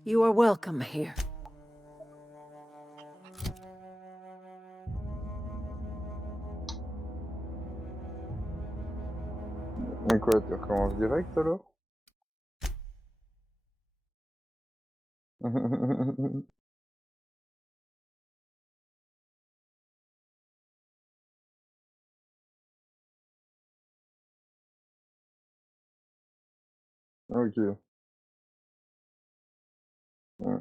You are welcome here. Et quoi, tu recommences direct alors? Ok. Ouais.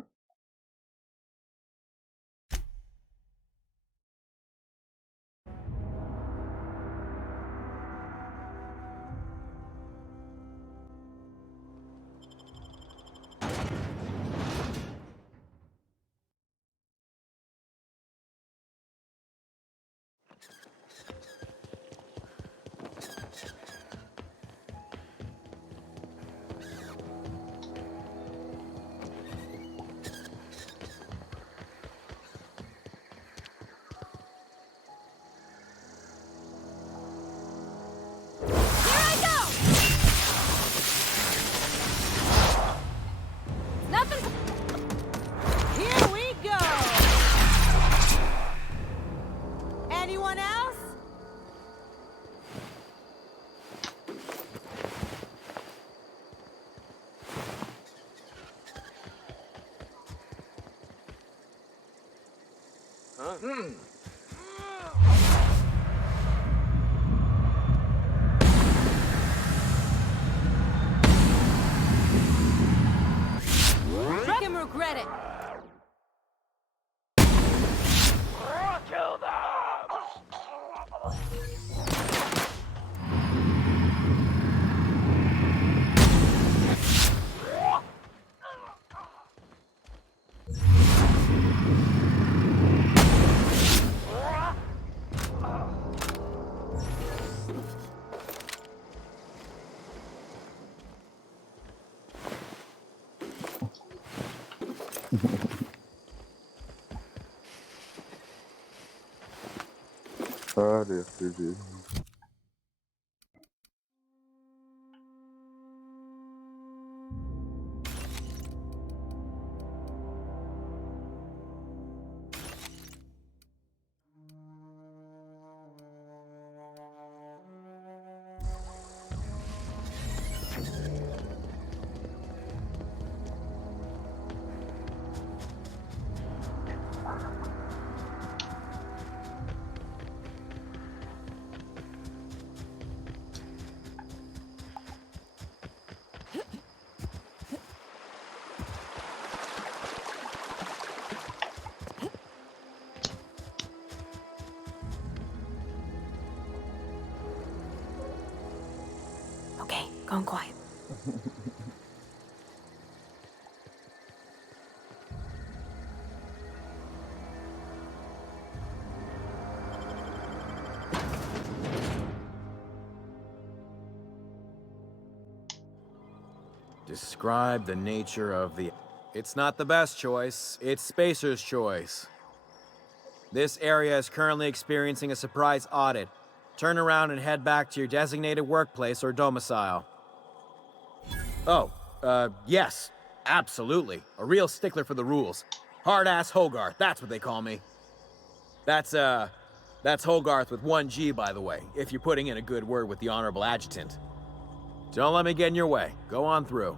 Here we go! Anyone else? Make him regret it. Kill them! Ah, les RPG. Okay, gone quiet. Describe the nature of the... It's not the best choice. It's Spacer's choice. This area is currently experiencing a surprise audit. Turn around and head back to your designated workplace or domicile. Oh, yes. Absolutely. A real stickler for the rules. Hard-ass Hogarth, that's what they call me. That's Hogarth with 1 G, by the way, if you're putting in a good word with the Honorable Adjutant. Don't let me get in your way. Go on through.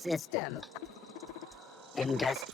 System. Investigating.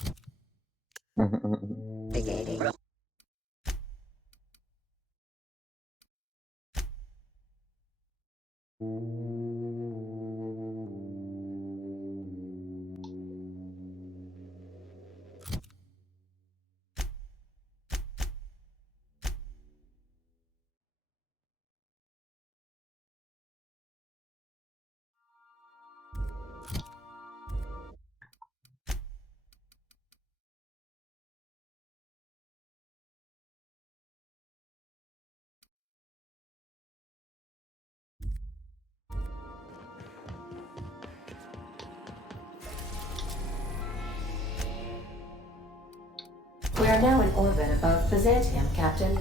We are now in orbit above Byzantium, Captain.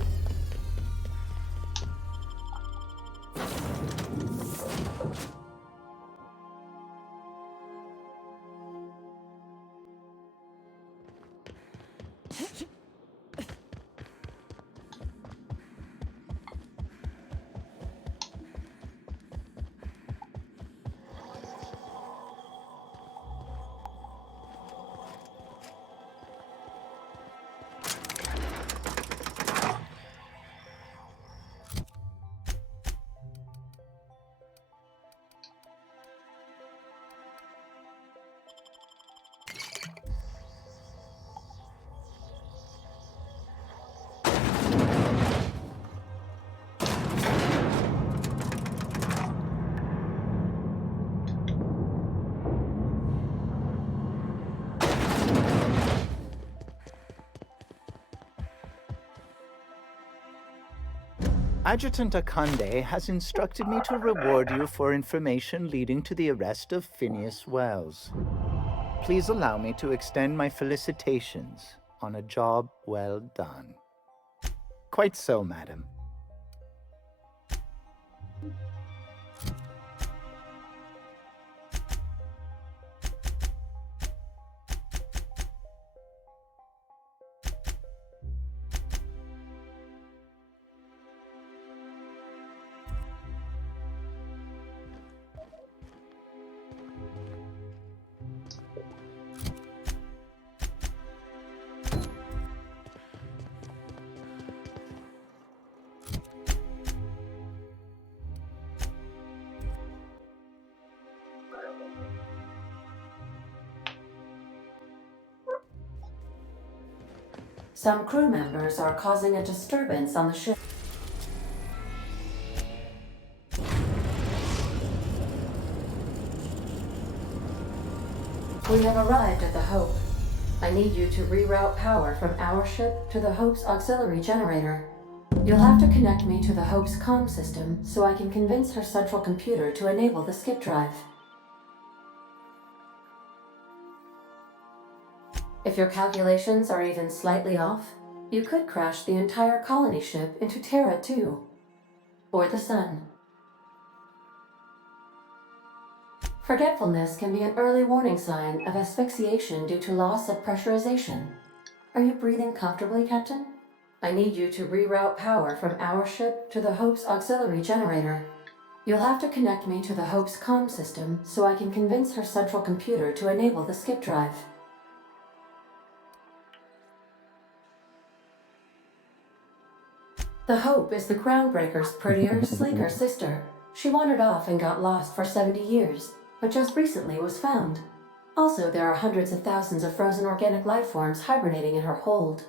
Adjutant Akande has instructed me to reward you for information leading to the arrest of Phineas Wells. Please allow me to extend my felicitations on a job well done. Quite so, madam. Some crew members are causing a disturbance on the ship. We have arrived at the Hope. I need you to reroute power from our ship to the Hope's auxiliary generator. You'll have to connect me to the Hope's comm system so I can convince her central computer to enable the skip drive. If your calculations are even slightly off, you could crash the entire colony ship into Terra 2, or the Sun. Forgetfulness can be an early warning sign of asphyxiation due to loss of pressurization. Are you breathing comfortably, Captain? I need you to reroute power from our ship to the Hope's auxiliary generator. You'll have to connect me to the Hope's comm system so I can convince her central computer to enable the skip drive. The Hope is the Groundbreaker's prettier, sleeker sister. She wandered off and got lost for 70 years, but just recently was found. Also, there are hundreds of thousands of frozen organic life forms hibernating in her hold.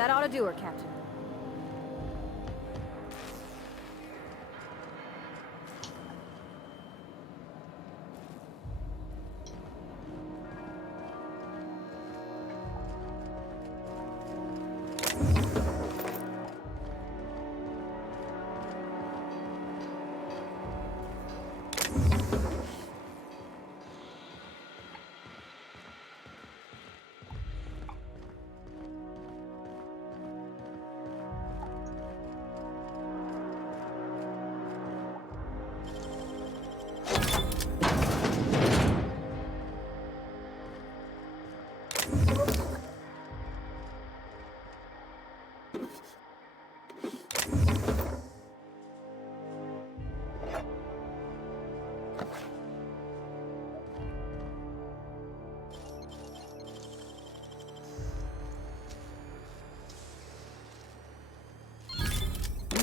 That ought to do her, Captain.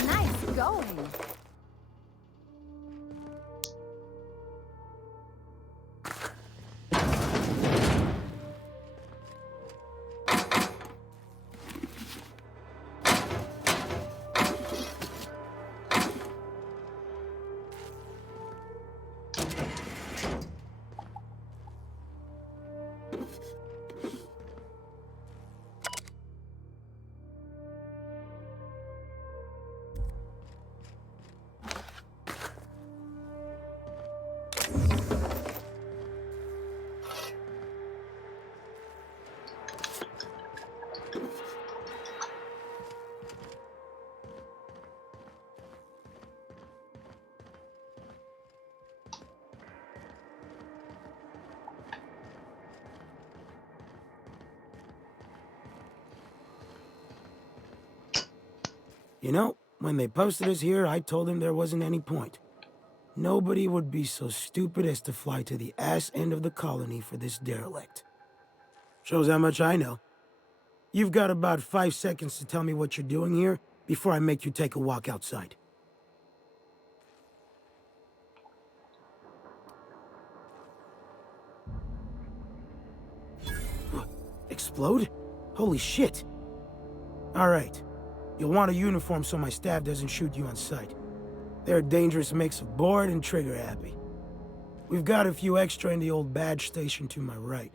Nice going. You know, when they posted us here, I told them there wasn't any point. Nobody would be so stupid as to fly to the ass end of the colony for this derelict. Shows how much I know. You've got about 5 seconds to tell me what you're doing here before I make you take a walk outside. Explode? Holy shit. All right. You'll want a uniform so my staff doesn't shoot you on sight. They're a dangerous mix of bored and trigger-happy. We've got a few extra in the old badge station to my right.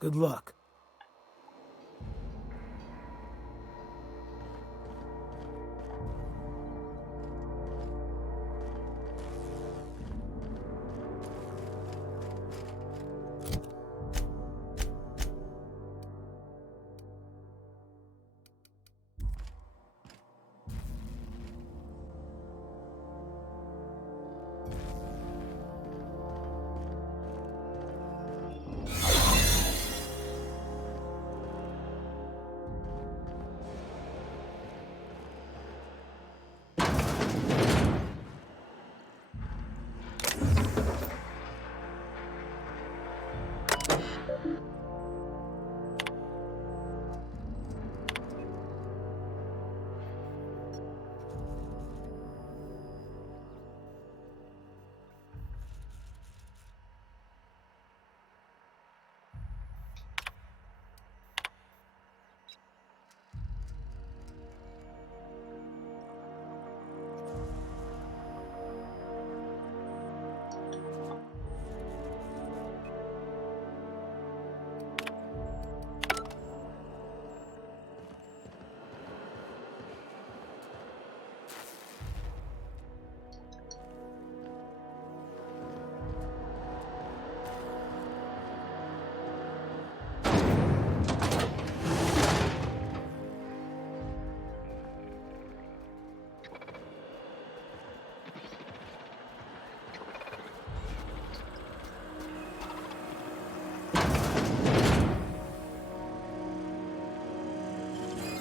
Good luck.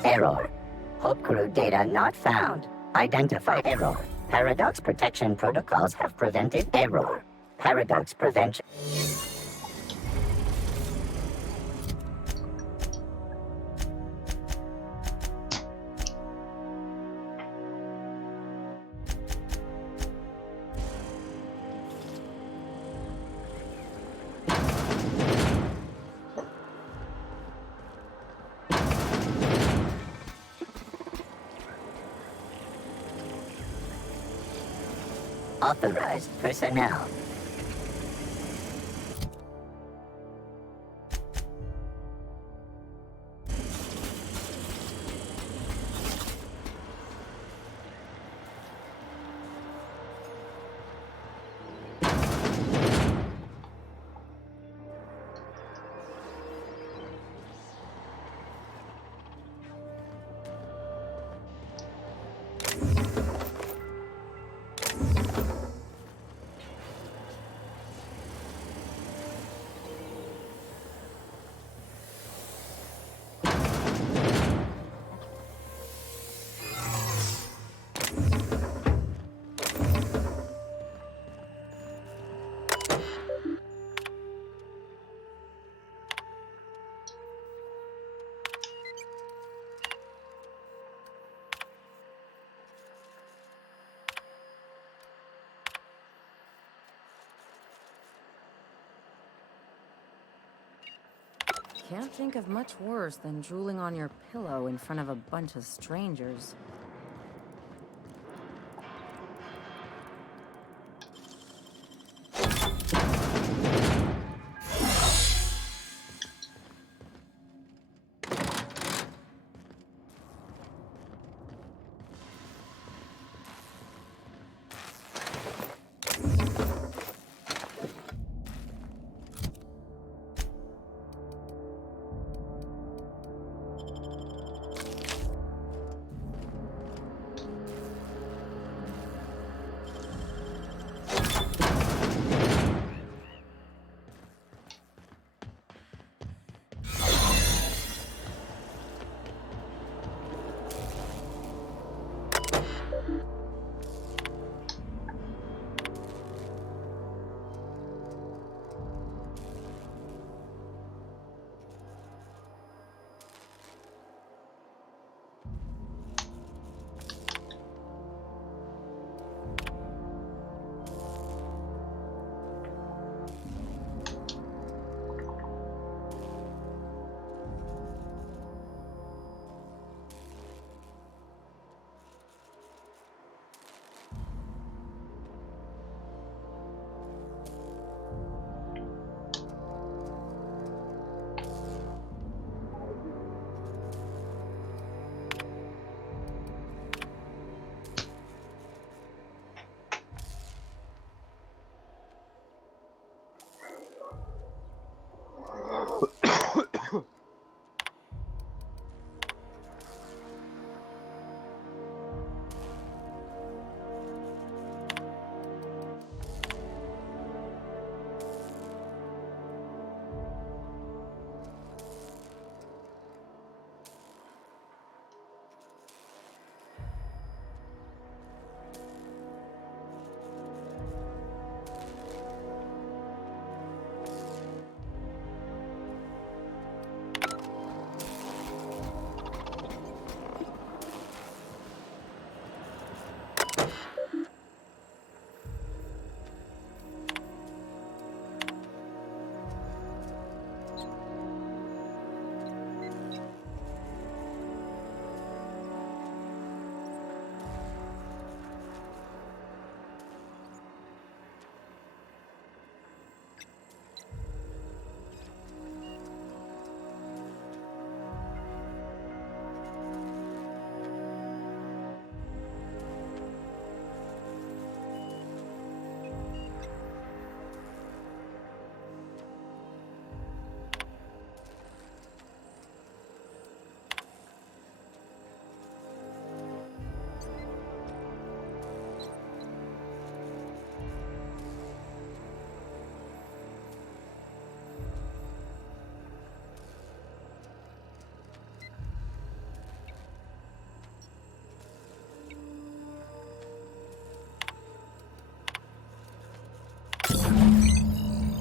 Error. Hope crew data not found. Identify error. Paradox protection protocols have prevented error. Paradox prevention. Authorized personnel. Can't think of much worse than drooling on your pillow in front of a bunch of strangers.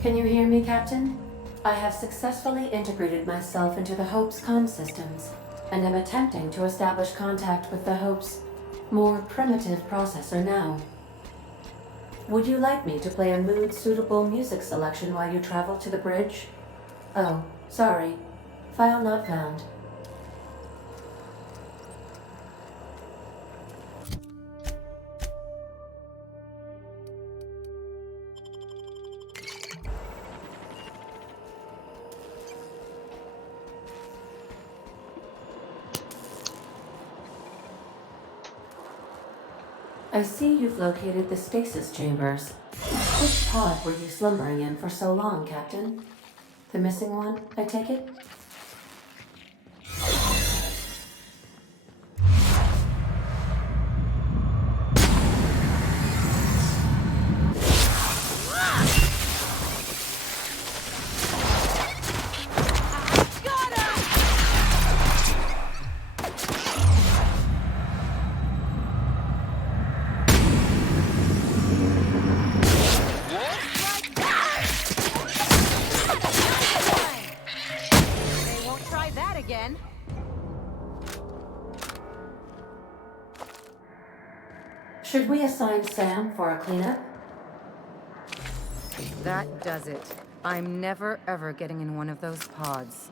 Can you hear me, Captain? I have successfully integrated myself into the Hope's comm systems, and am attempting to establish contact with the Hope's more primitive processor now. Would you like me to play a mood-suitable music selection while you travel to the bridge? Oh, sorry. File not found. I see you've located the stasis chambers. Which pod were you slumbering in for so long, Captain? The missing one, I take it? Should we assign Sam for a cleanup? That does it. I'm never ever getting in one of those pods.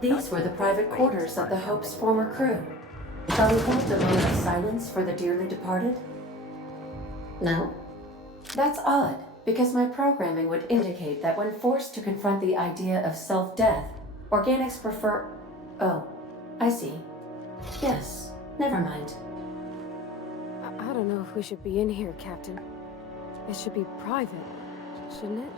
These were the private quarters of the Hope's former crew. Shall we hold a moment of silence for the dearly departed? No? That's odd, because my programming would indicate that when forced to confront the idea of self-death, organics prefer... Oh, I see. Yes, never mind. I don't know if we should be in here, Captain. It should be private, shouldn't it?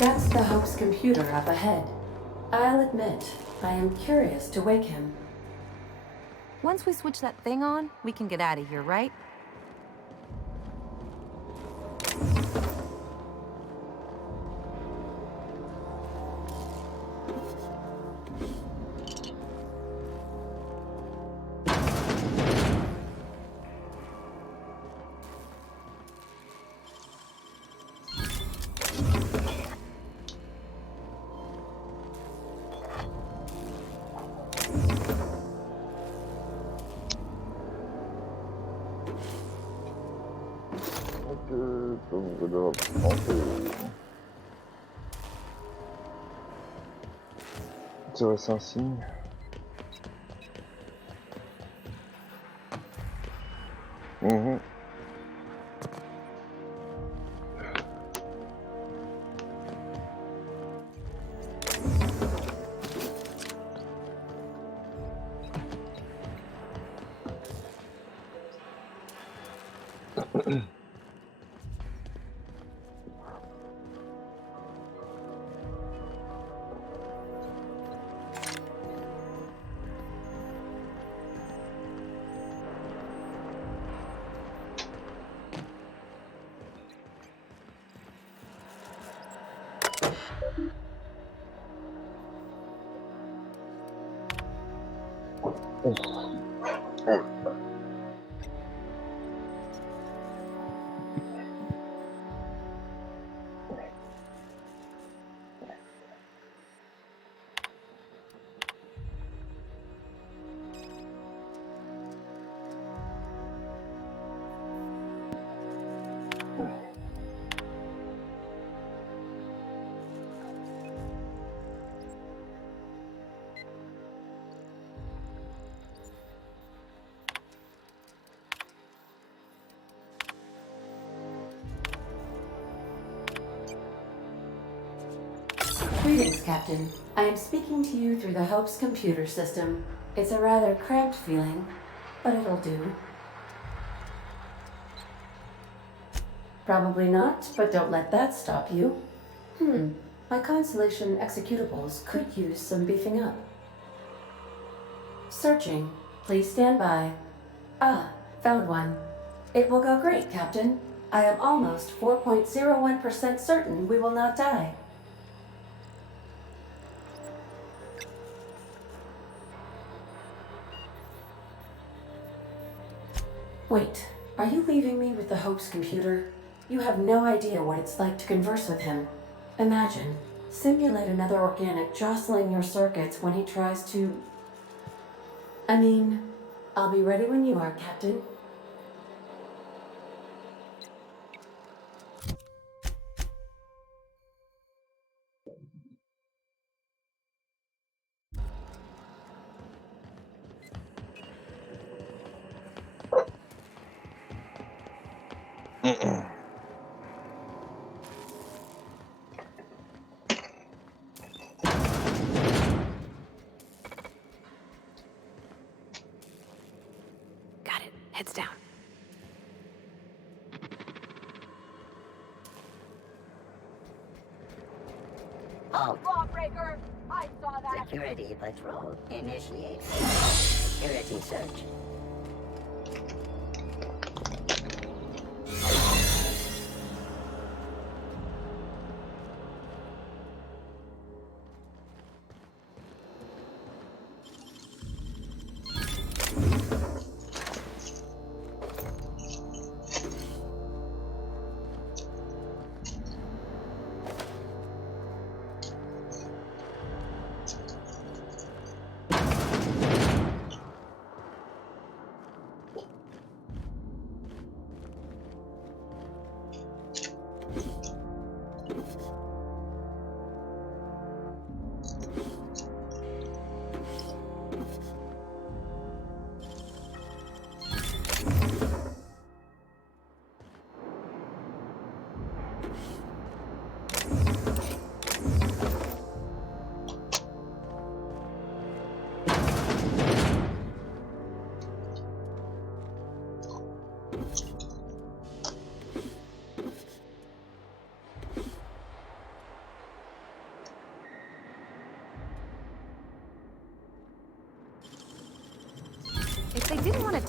That's the Hope's computer up ahead. I'll admit, I am curious to wake him. Once we switch that thing on, we can get out of here, right? C'est un signe. Mhm. Greetings, Captain. I am speaking to you through the Hope's computer system. It's a rather cramped feeling, but it'll do. Probably not, but don't let that stop you. My Constellation executables could use some beefing up. Searching. Please stand by. Ah, found one. It will go great, Captain. I am almost 4.01% certain we will not die. Wait, are you leaving me with the Hope's computer? You have no idea what it's like to converse with him. Imagine, simulate another organic jostling your circuits when he tries to... I mean, I'll be ready when you are, Captain. Got it. Heads down. Halt. Lawbreaker! I saw that! Security patrol. Initiate security search.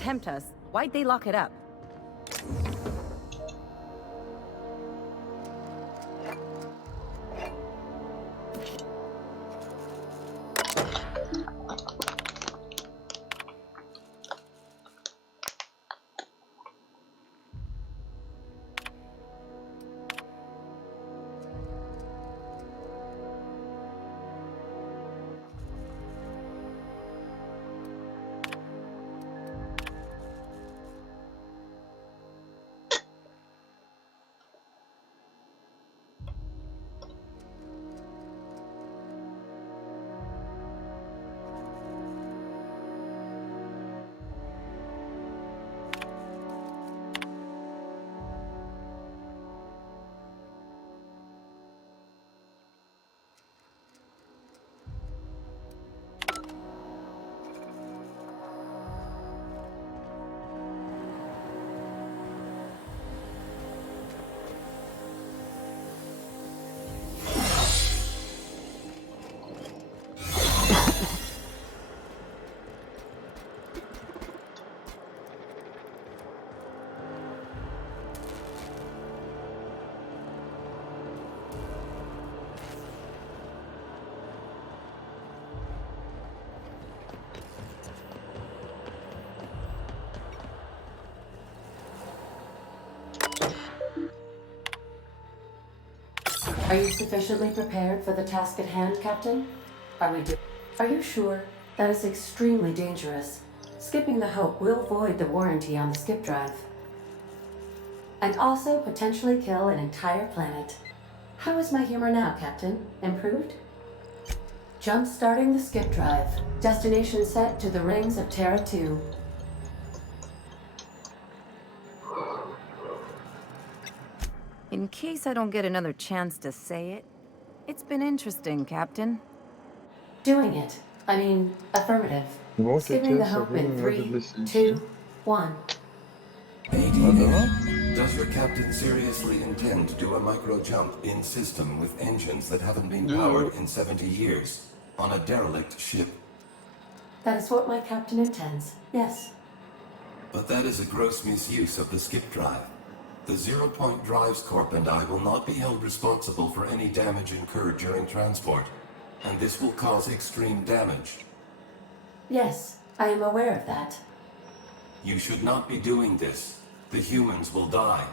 tempt us, why'd they lock it up? Are you sufficiently prepared for the task at hand, Captain? Are you sure? That is extremely dangerous. Skipping the Hope will void the warranty on the skip drive. And also potentially kill an entire planet. How is my humor now, Captain? Improved? Jump-starting the skip drive. Destination set to the rings of Terra 2. In case I don't get another chance to say it, it's been interesting, Captain. Doing it. I mean, affirmative. Bon, Skipping the quelqu'un Hope in savait, on va te 3, laisser 2, 1. Does your captain seriously intend to do a micro-jump in system with engines that haven't been powered in 70 years on a derelict ship? That is what my captain intends, yes. But that is a gross misuse of the skip drive. The Zero Point Drives Corp and I will not be held responsible for any damage incurred during transport, and this will cause extreme damage. Yes, I am aware of that. You should not be doing this. The humans will die.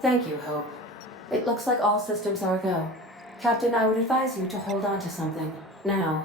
Thank you, Hope. It looks like all systems are a go. Captain, I would advise you to hold on to something. Now.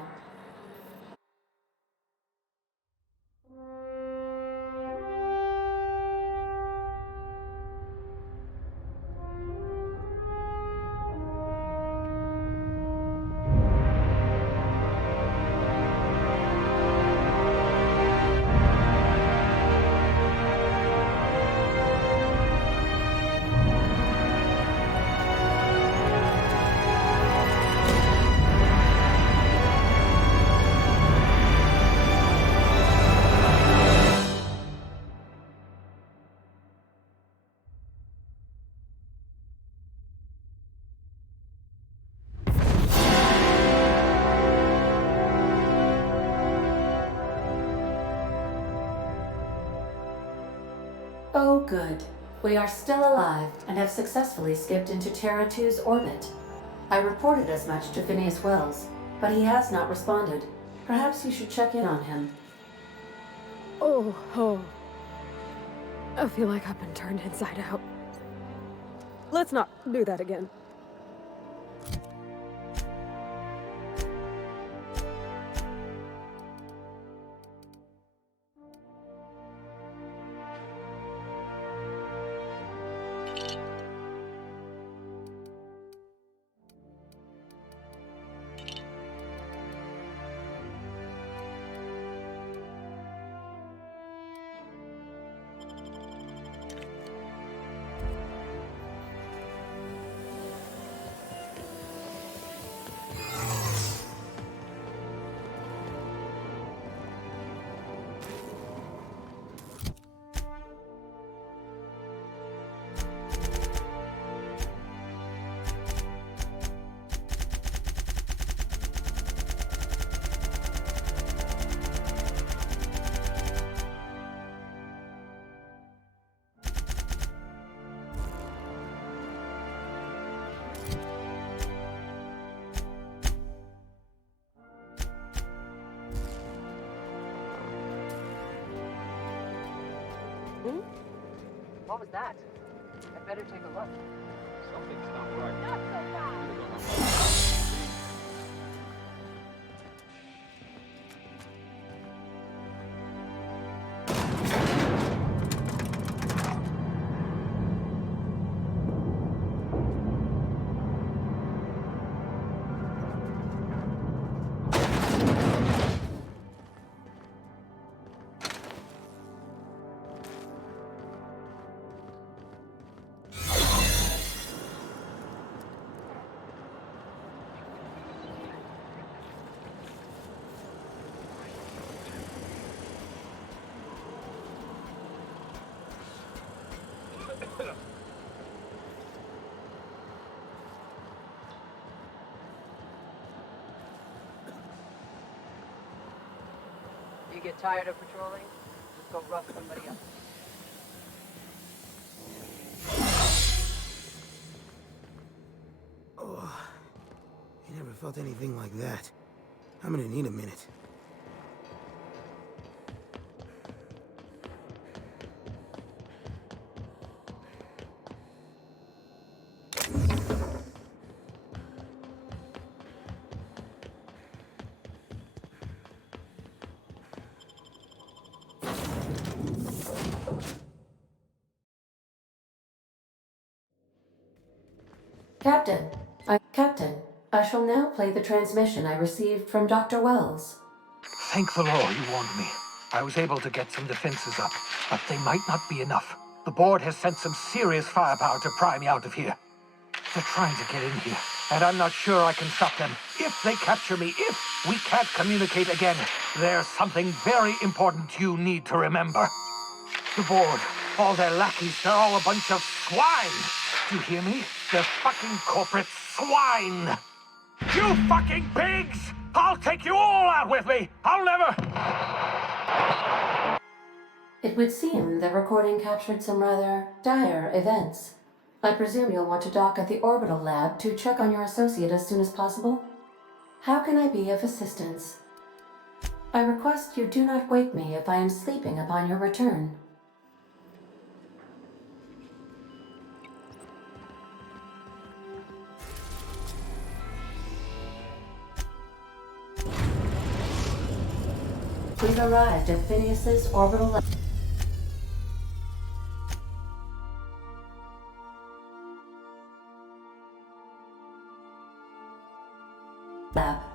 Oh, good. We are still alive and have successfully skipped into Terra 2's orbit. I reported as much to Phineas Wells, but he has not responded. Perhaps you should check in on him. Oh. I feel like I've been turned inside out. Let's not do that again. What was that? I'd better take a look. Something's not right. Not so fast! You get tired of patrolling? Just go rough somebody up. Oh, I never felt anything like that. I'm gonna need a minute. Captain, I shall now play the transmission I received from Dr. Wells. Thank the law you warned me. I was able to get some defenses up, but they might not be enough. The board has sent some serious firepower to pry me out of here. They're trying to get in here, and I'm not sure I can stop them. If they capture me, if we can't communicate again, there's something very important you need to remember. The board, all their lackeys, they're all a bunch of swine. Do you hear me? They're fucking corporate swine. You fucking pigs! I'll take you all out with me! I'll never... It would seem the recording captured some rather dire events. I presume you'll want to dock at the orbital lab to check on your associate as soon as possible? How can I be of assistance? I request you do not wake me if I am sleeping upon your return. We've arrived at Phineas's orbital lab.